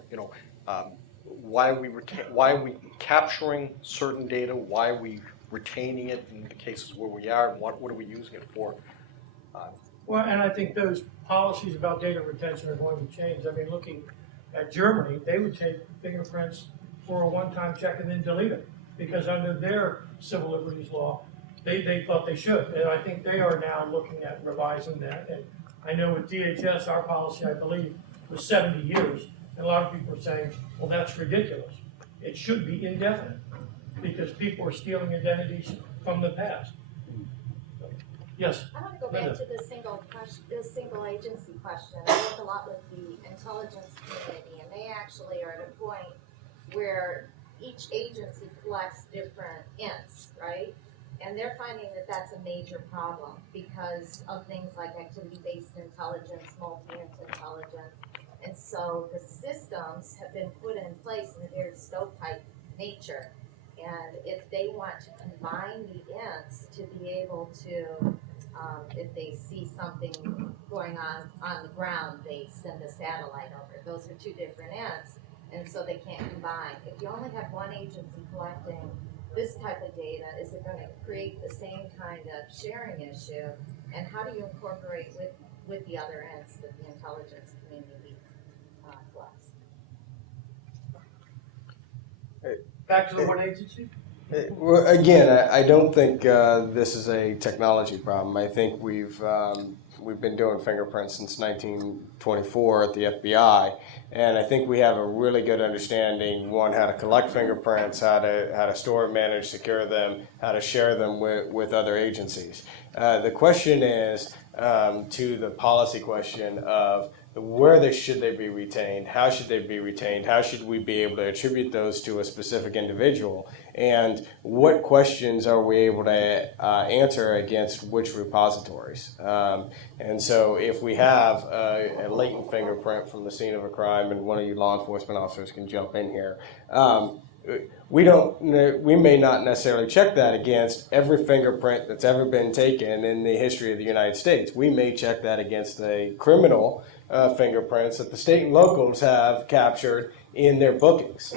Why are we capturing certain data? Why are we retaining it in the cases where we are, and what are we using it for? Well, and I think those policies about data retention are going to change. I mean, looking at Germany, they would take fingerprints for a one-time check and then delete it, because under their civil liberties law, they thought they should. And I think they are now looking at revising that. And I know with DHS, our policy, I believe, was 70 years. And a lot of people are saying, well, that's ridiculous. It should be indefinite, because people are stealing identities from the past. So, yes? I want to go back to the single agency question. I work a lot with the intelligence community, and they actually are at a point where each agency collects different ints, right? And they're finding that that's a major problem because of things like activity-based intelligence, multi-int intelligence. And so the systems have been put in place in a very stovepipe nature. And if they want to combine the ints to be able to, if they see something going on the ground, they send a satellite over. Those are two different ints, and so they can't combine. If you only have one agency collecting this type of data, is it going to create the same kind of sharing issue? And how do you incorporate with the other ends that the intelligence community collects? Back to the one agency? Well, again, I don't think this is a technology problem. I think we've been doing fingerprints since 1924 at the FBI, and I think we have a really good understanding, one, how to collect fingerprints, how to store, manage, secure them, how to share them with other agencies. The question is, to the policy question of where should they be retained, how should they be retained, how should we be able to attribute those to a specific individual, and what questions are we able to answer against which repositories. And so if we have a latent fingerprint from the scene of a crime, and one of you law enforcement officers can jump in here, we may not necessarily check that against every fingerprint that's ever been taken in the history of the United States. We may check that against the criminal fingerprints that the state and locals have captured in their bookings,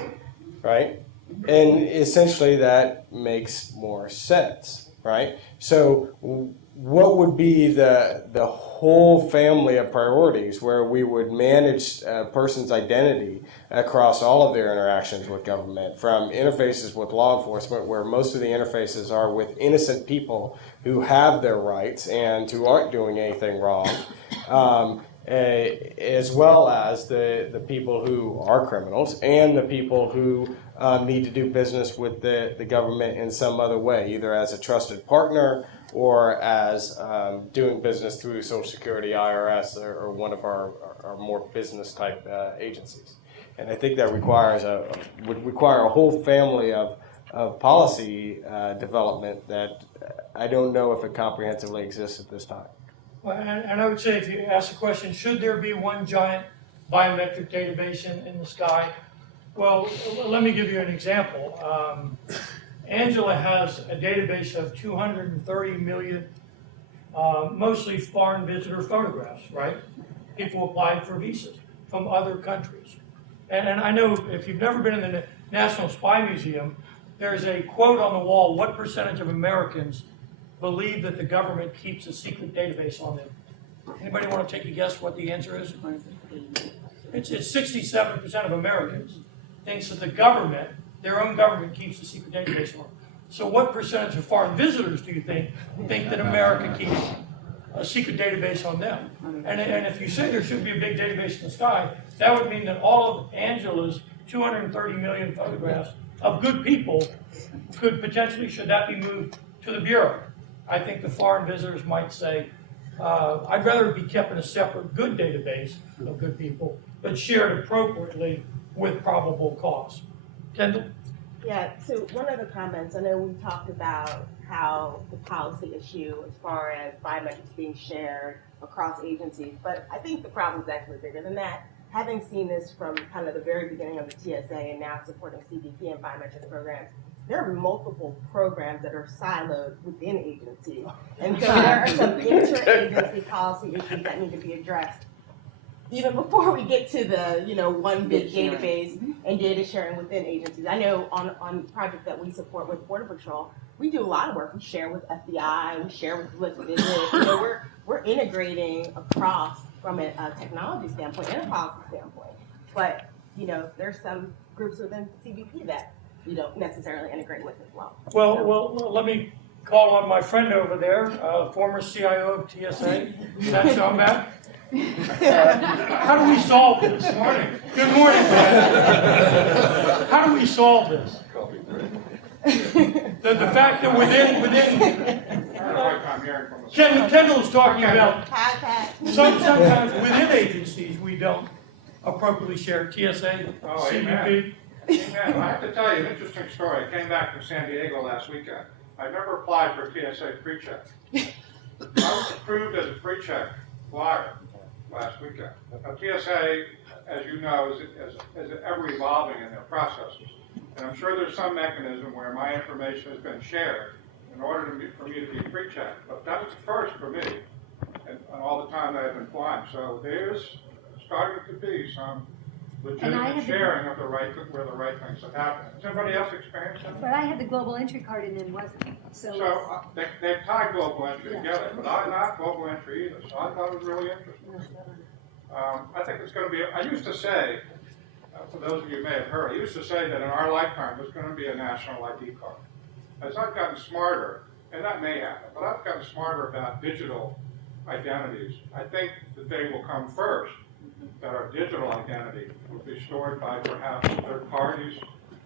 right? And essentially that makes more sense, right? So what would be the whole family of priorities where we would manage a person's identity across all of their interactions with government, from interfaces with law enforcement, where most of the interfaces are with innocent people who have their rights and who aren't doing anything wrong, as well as the people who are criminals and the people who need to do business with the government in some other way, either as a trusted partner or as doing business through Social Security, IRS, or one of our more business type agencies. And I think that would require a whole family of policy development that I don't know if it comprehensively exists at this time. Well, and I would say, if you ask the question, should there be one giant biometric database in the sky? Well, let me give you an example. Angela has a database of 230 million, mostly foreign visitor photographs, right? People applying for visas from other countries. And I know if you've never been in the National Spy Museum, there's a quote on the wall: what percentage of Americans believe that the government keeps a secret database on them? Anybody want to take a guess what the answer is? It's 67% of Americans thinks that the government, their own government, keeps a secret database on them. So what percentage of foreign visitors do you think that America keeps a secret database on them? And if you say there should be a big database in the sky, that would mean that all of Angela's 230 million photographs of good people could potentially, should that be moved to the Bureau? I think the foreign visitors might say, I'd rather it be kept in a separate good database of good people, but shared appropriately with probable cause. Kendall? Yeah, so one of the comments, I know we talked about how the policy issue as far as biometrics being shared across agencies, but I think the problem is actually bigger than that. Having seen this from kind of the very beginning of the TSA and now supporting CBP and biometric programs, there are multiple programs that are siloed within agencies. And so there are some inter-agency policy issues that need to be addressed even before we get to the, one big database and data sharing within agencies. I know on projects that we support with Border Patrol, we do a lot of work. We share with FBI, we share with U.S. Visitors. We're integrating across from a technology standpoint and a policy standpoint. But, there's some groups within CBP that we don't necessarily integrate with as well. Well, let me call on my friend over there, former CIO of TSA, Matt Schomback. How do we solve this? Good morning. Good morning, Matt. How do we solve this? The fact that Kendall's talking about sometimes within agencies we don't appropriately share TSA, CBP. Amen. I have to tell you an interesting story. I came back from San Diego last weekend. I never applied for TSA pre-check. I was approved as a pre-check flyer last weekend. Now, TSA, as you know, is ever evolving in their processes. And I'm sure there's some mechanism where my information has been shared in order for me to be pre-checked. But that was the first for me and all the time that I've been flying. So there's starting to be some legitimate sharing of where the right things have happened. Has anybody else experienced that? But I had the global entry card and then wasn't. So they've tied global entry together, but I'm not global entry either. So I thought it was really interesting. I think it's going to be, I used to say, for those of you who may have heard, I used to say that in our lifetime there's going to be a national ID card. As I've gotten smarter, and that may happen, but I've gotten smarter about digital identities. I think the day will come first that our digital identity will be stored by perhaps third parties.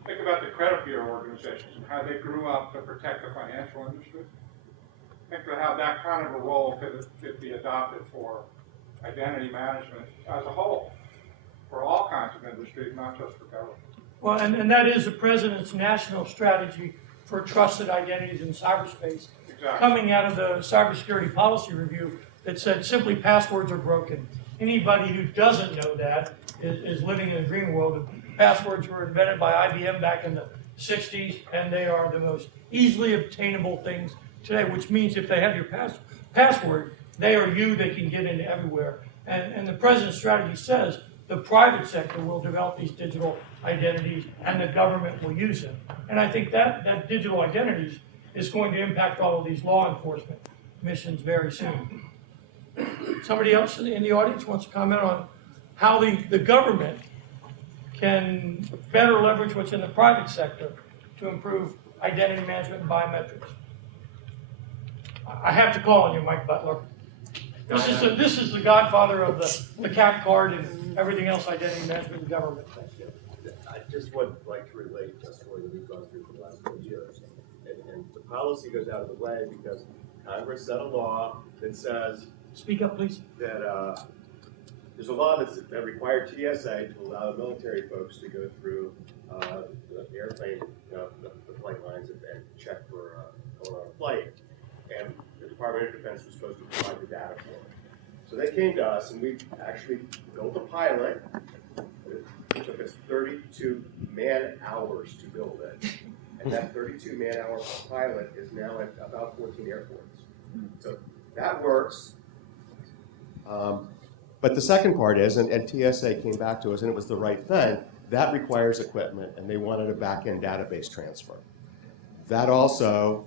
Think about the credit bureau organizations and how they grew up to protect the financial industry. Think about how that kind of a role could be adopted for identity management as a whole, for all kinds of industries, not just for government. Well, and that is the President's national strategy for trusted identities in cyberspace, coming out of the cybersecurity policy review that said simply passwords are broken. Anybody who doesn't know that is living in a dream world. passwords were invented by IBM back in the 60s, and they are the most easily obtainable things today, which means if they have your password, they are you, they can get into everywhere. And the president's strategy says the private sector will develop these digital identities and the government will use them. And I think that digital identities is going to impact all of these law enforcement missions very soon. Somebody else in the audience wants to comment on how the government can better leverage what's in the private sector to improve identity management and biometrics? I have to call on you, Mike Butler. This is the godfather of the CAP card and everything else identity management in government. I just would like to relate just to what we've gone through for the last 4 years. And the policy goes out of the way because Congress set a law that says... Speak up, please. That there's a law that required TSA to allow military folks to go through the airplane, the flight lines and check for going on a flight. And the Department of Defense was supposed to provide the data for it. So they came to us and we actually built a pilot. It took us 32 man-hours to build it. And that 32 man-hour pilot is now at about 14 airports. So that works. But the second part is, and TSA came back to us and it was the right thing, that requires equipment and they wanted a back-end database transfer. That also,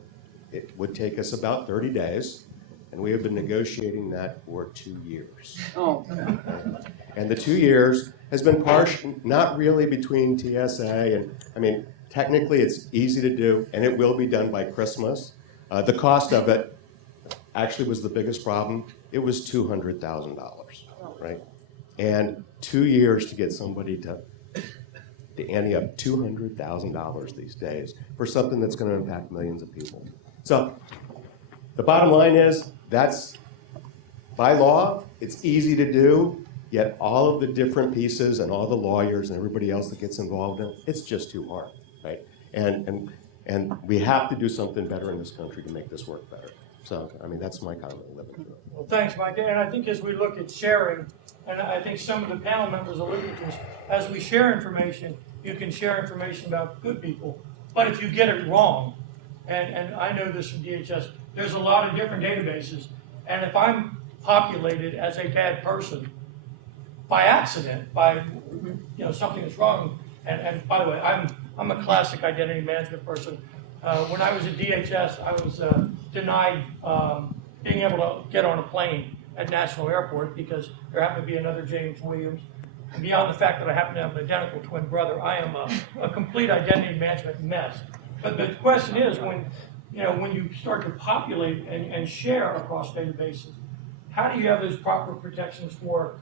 it would take us about 30 days, and we have been negotiating that for 2 years. Oh. And the 2 years has been partial, not really between TSA and, I mean, technically it's easy to do, and it will be done by Christmas. The cost of it actually was the biggest problem. It was $200,000, right? And 2 years to get somebody to ante up $200,000 these days for something that's going to impact millions of people. So the bottom line is that's by law, it's easy to do, yet all of the different pieces and all the lawyers and everybody else that gets involved in it, it's just too hard, right? And we have to do something better in this country to make this work better. So, I mean, that's my comment. Well, thanks, Mike. And I think as we look at sharing, and I think some of the panel members alluded to this, as we share information, you can share information about good people, but if you get it wrong, and I know this from DHS, there's a lot of different databases, and if I'm populated as a bad person by accident, by something that's wrong, and by the way, I'm a classic identity management person. When I was at DHS, I was denied being able to get on a plane at National Airport because there happened to be another James Williams. And beyond the fact that I happen to have an identical twin brother, I am a complete identity management mess. But the question is, when you start to populate and share across databases, how do you have those proper protections for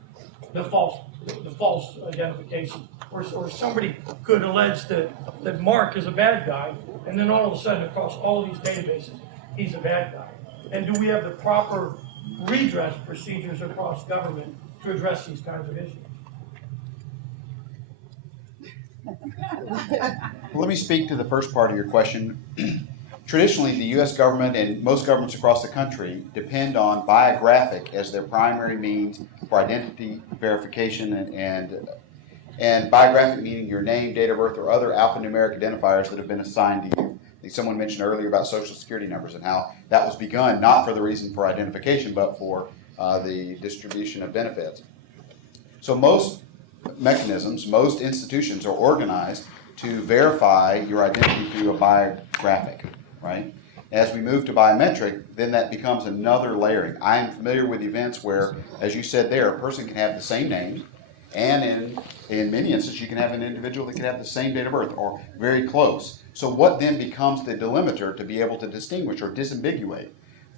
the false identification? Or somebody could allege that Mark is a bad guy, and then all of a sudden across all of these databases, he's a bad guy. And do we have the proper redress procedures across government to address these kinds of issues? Let me speak to the first part of your question. Traditionally, the U.S. government and most governments across the country depend on biographic as their primary means for identity verification and biographic meaning your name, date of birth, or other alphanumeric identifiers that have been assigned to you. I think someone mentioned earlier about social security numbers and how that was begun not for the reason for identification, but for the distribution of benefits. So most mechanisms, most institutions are organized to verify your identity through a biographic, right? As we move to biometric, then that becomes another layering. I am familiar with events where, as you said there, a person can have the same name, and in many instances, you can have an individual that can have the same date of birth or very close. So what then becomes the delimiter to be able to distinguish or disambiguate?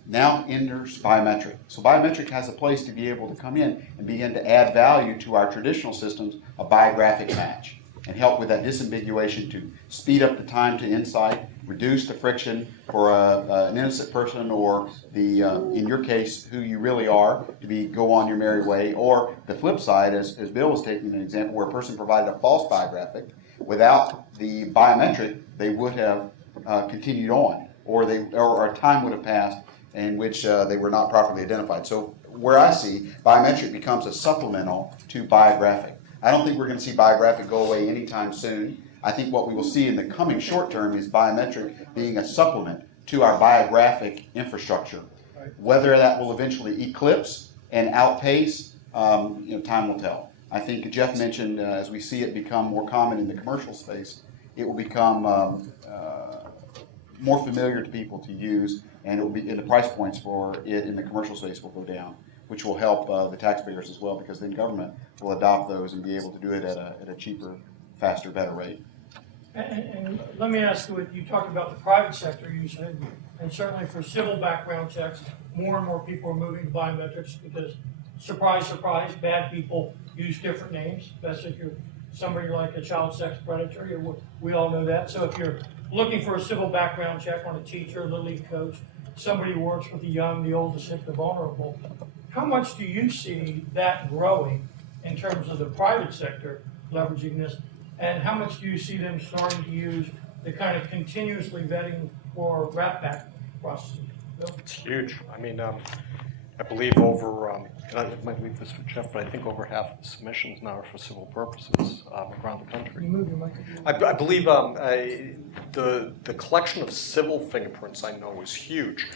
Now enters biometric. So biometric has a place to be able to come in and begin to add value to our traditional systems, a biographic match, and help with that disambiguation to speed up the time to insight, reduce the friction for an innocent person or in your case, who you really are, to go on your merry way, or the flip side, as Bill was taking an example, where a person provided a false biographic. Without the biometric, they would have continued on, or a time would have passed in which they were not properly identified. So where I see biometric becomes a supplemental to biographic. I don't think we're going to see biographic go away anytime soon. I think what we will see in the coming short term is biometric being a supplement to our biographic infrastructure. Whether that will eventually eclipse and outpace, time will tell. I think Jeff mentioned as we see it become more common in the commercial space, it will become more familiar to people to use, and it will be, and the price points for it in the commercial space will go down, which will help the taxpayers as well, because then government will adopt those and be able to do it at a cheaper, faster, better rate. And let me ask you talked about the private sector, you said, and certainly for civil background checks, more and more people are moving to biometrics because, surprise, surprise, bad people use different names. That's if you're somebody like a child sex predator, we all know that. So if you're looking for a civil background check on a teacher, the league coach, somebody who works with the young, the old, the sick, the vulnerable, how much do you see that growing in terms of the private sector leveraging this? And how much do you see them starting to use the kind of continuously vetting or wrap-back processing? Bill? It's huge. I mean, I believe over, and I might leave this for Jeff, but I think over half of the submissions now are for civil purposes around the country. You move your mic. I believe the collection of civil fingerprints I know is huge.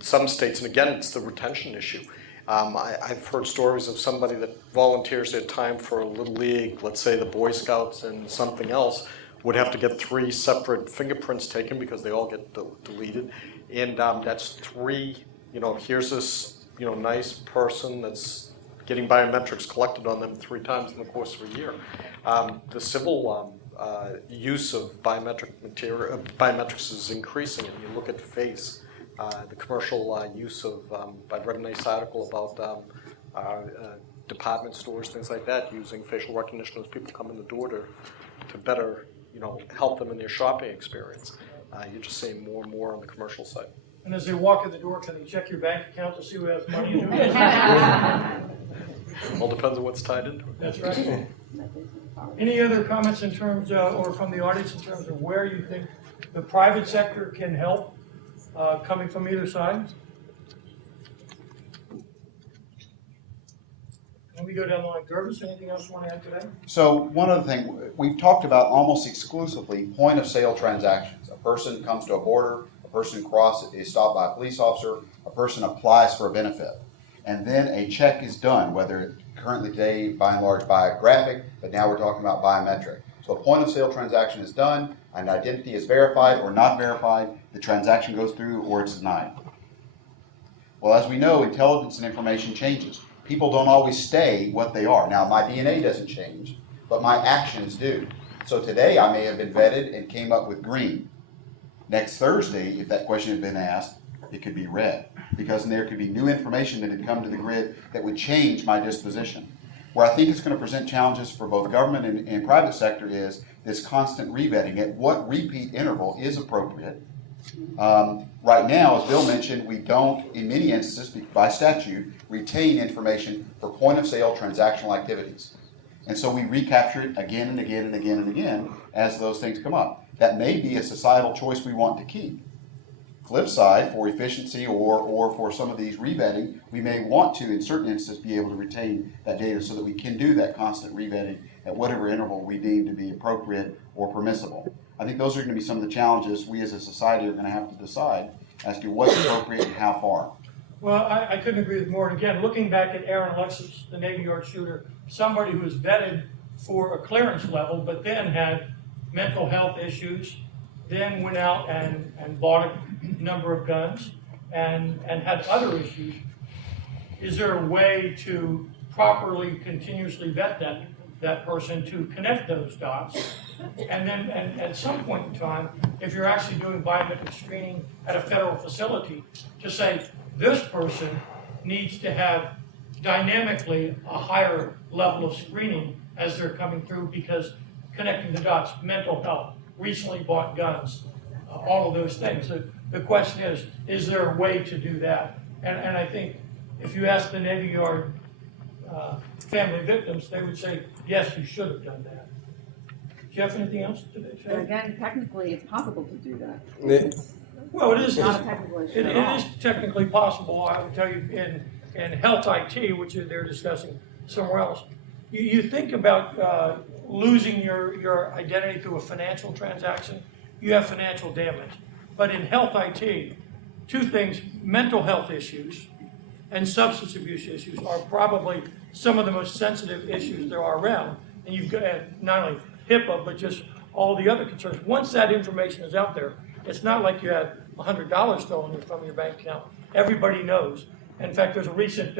Some states, and again, it's the retention issue. I've heard stories of somebody that volunteers their time for a little league, let's say the Boy Scouts and something else, would have to get 3 separate fingerprints taken because they all get deleted. And that's 3, here's this, nice person that's getting biometrics collected on them 3 times in the course of a year. The civil use of biometrics is increasing, and you look at face. The commercial use of, I read a nice article about department stores, things like that, using facial recognition as people come in the door to better, help them in their shopping experience. You're just seeing more and more on the commercial side. And as they walk in the door, can they check your bank account to see who has money in it? All depends on what's tied into it. That's right. Any other comments in terms, or from the audience in terms of where you think the private sector can help? Coming from either side. Let me go down the line. Gervis, anything else you want to add to that? So one other thing, we've talked about almost exclusively point of sale transactions. A person comes to a border, a person is stopped by a police officer, a person applies for a benefit, and then a check is done, whether currently today by and large biographic, but now we're talking about biometric. So a point of sale transaction is done, an identity is verified or not verified, the transaction goes through or it's denied. Well, as we know, intelligence and information changes. People don't always stay what they are. Now, my DNA doesn't change, but my actions do. So today I may have been vetted and came up with green. Next Thursday, if that question had been asked, it could be red, because there could be new information that had come to the grid that would change my disposition. Where I think it's going to present challenges for both government and private sector is this constant revetting at what repeat interval is appropriate. Right now, as Bill mentioned, we don't, in many instances, by statute, retain information for point of sale transactional activities. And so we recapture it again and again and again and again as those things come up. That may be a societal choice we want to keep. Flip side, for efficiency or for some of these revetting, we may want to, in certain instances, be able to retain that data so that we can do that constant revetting at whatever interval we deem to be appropriate or permissible. I think those are going to be some of the challenges we as a society are going to have to decide as to what's appropriate and how far. Well, I couldn't agree with more. And again, looking back at Aaron Alexis, the Navy Yard shooter, somebody who was vetted for a clearance level, but then had mental health issues, then went out and bought a number of guns and had other issues. Is there a way to properly, continuously vet that person to connect those dots? And then at some point in time, if you're actually doing biometric screening at a federal facility, to say this person needs to have dynamically a higher level of screening as they're coming through, because connecting the dots, mental health, recently bought guns, all of those things. So the question is there a way to do that? And I think if you ask the Navy Yard family victims, they would say, yes, you should have done that. Jeff, anything else to say? Again, technically, it's possible to do that. Well, it is. Not a technical issue It at all. is technically possible. I would tell you in health IT, which they're discussing somewhere else, You think about losing your identity through a financial transaction, you have financial damage. But in health IT, two things, mental health issues and substance abuse issues are probably some of the most sensitive issues there are around. And you've got not only HIPAA, but just all the other concerns. Once that information is out there, it's not like you had $100 stolen from your bank account. Everybody knows. In fact, there's a recent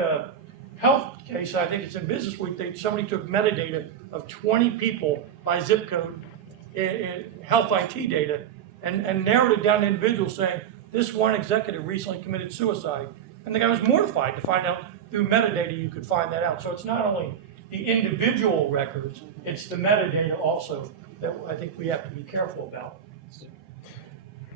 health case, I think it's in Business Week, somebody took metadata of 20 people by zip code, health IT data, and narrowed it down to individuals saying, this one executive recently committed suicide. And the guy was mortified to find out through metadata you could find that out. So it's not only the individual records, it's the metadata also that I think we have to be careful about.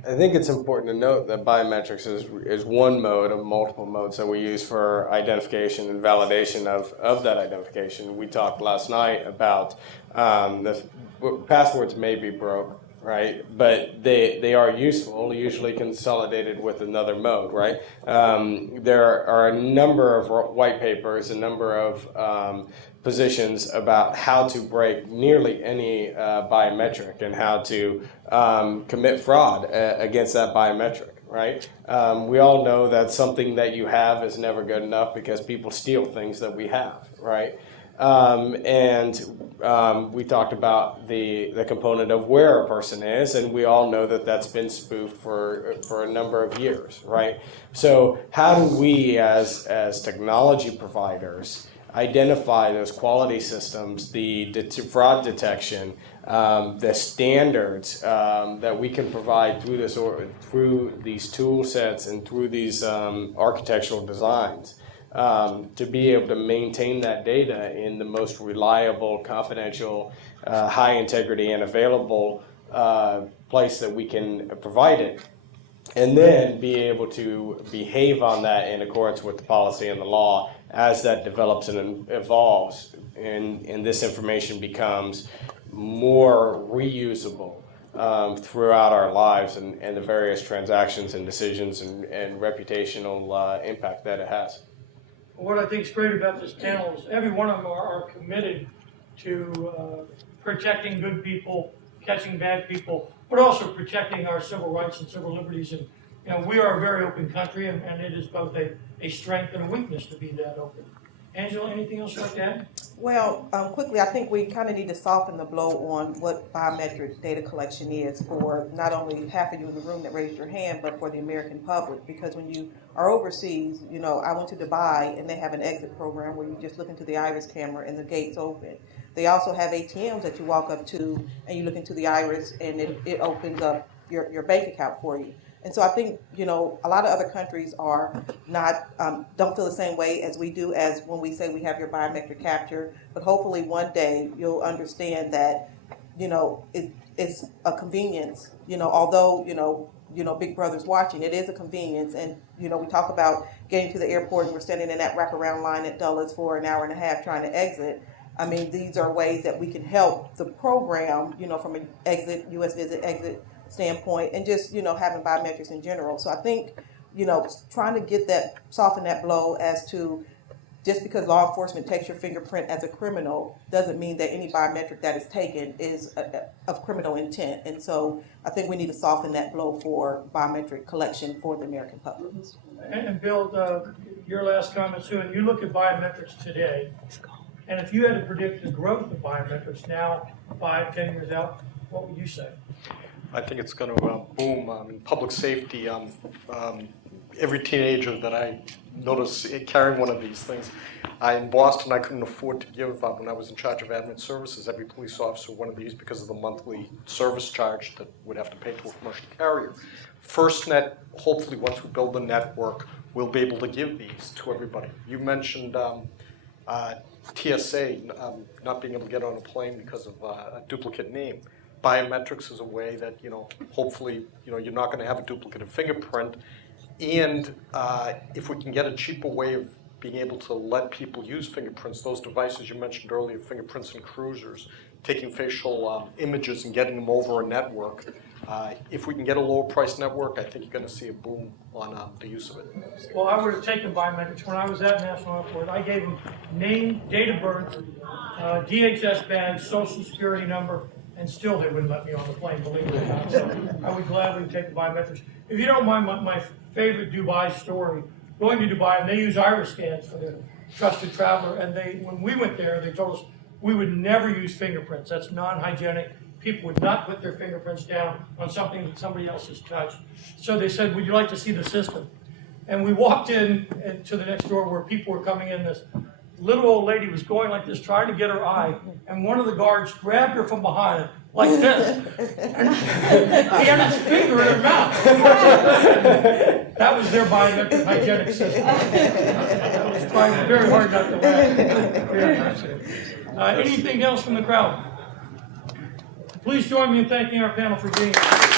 I think it's important to note that biometrics is one mode of multiple modes that we use for identification and validation of that identification. We talked last night about the passwords may be broke, right? But they are useful, usually consolidated with another mode, right? There are a number of white papers, a number of positions about how to break nearly any biometric and how to commit fraud against that biometric, right? We all know that something that you have is never good enough because people steal things that we have, right? We talked about the component of where a person is, and we all know that that's been spoofed for a number of years, right? So how do we as technology providers identify those quality systems, the fraud detection, the standards that we can provide through these tool sets and through these architectural designs to be able to maintain that data in the most reliable, confidential, high integrity, and available place that we can provide it, and then be able to behave on that in accordance with the policy and the law as that develops and evolves, and this information becomes more reusable throughout our lives and the various transactions and decisions and reputational impact that it has. What I think is great about this panel is every one of them are committed to protecting good people, catching bad people, but also protecting our civil rights and civil liberties. And we are a very open country, and it is both a strength and a weakness to be that open. Angela, anything else you'd like to add? Well, quickly, I think we kind of need to soften the blow on what biometric data collection is for not only half of you in the room that raised your hand, but for the American public. Because when you are overseas, I went to Dubai, and they have an exit program where you just look into the iris camera and the gate's open. They also have ATMs that you walk up to, and you look into the iris, and it opens up your bank account for you. And so I think, a lot of other countries are not, don't feel the same way as we do as when we say we have your biometric capture. But hopefully one day you'll understand that, it's a convenience, although, Big Brother's watching, it is a convenience. And, we talk about getting to the airport and we're standing in that wraparound line at Dulles for an hour and a half trying to exit. I mean, these are ways that we can help the program, from an U.S. visit exit standpoint, and just, having biometrics in general. So I think, trying to soften that blow as to just because law enforcement takes your fingerprint as a criminal doesn't mean that any biometric that is taken is of criminal intent. And so I think we need to soften that blow for biometric collection for the American public. And Bill, your last comment too, and you look at biometrics today, and if you had to predict the growth of biometrics now, 5-10 years out, what would you say? I think it's going to boom in public safety. Every teenager that I notice carrying one of these things. In Boston, I couldn't afford to give, when I was in charge of admin services, every police officer one of these because of the monthly service charge that would have to pay to a commercial carrier. FirstNet, hopefully once we build the network, we'll be able to give these to everybody. You mentioned TSA not being able to get on a plane because of a duplicate name. Biometrics is a way that, hopefully, you're not going to have a duplicative fingerprint. And if we can get a cheaper way of being able to let people use fingerprints, those devices you mentioned earlier, fingerprints in cruisers, taking facial images and getting them over a network, If we can get a lower price network, I think you're going to see a boom on the use of it. Well, I would have taken biometrics when I was at National Airport. I gave them name, date of birth, DHS badge, social security number, and still they wouldn't let me on the plane, believe it or not. So I would gladly take the biometrics. If you don't mind, my favorite Dubai story, going to Dubai, and they use iris scans for their trusted traveler, and when we went there, they told us we would never use fingerprints. That's non-hygienic. People would not put their fingerprints down on something that somebody else has touched. So they said, would you like to see the system? And we walked in to the next door where people were coming in. This little old lady was going like this, trying to get her eye, and one of the guards grabbed her from behind like this. And he had his finger in her mouth. That was their biometric hygienic system. I was trying very hard not to laugh. Anything else from the crowd? Please join me in thanking our panel for being here.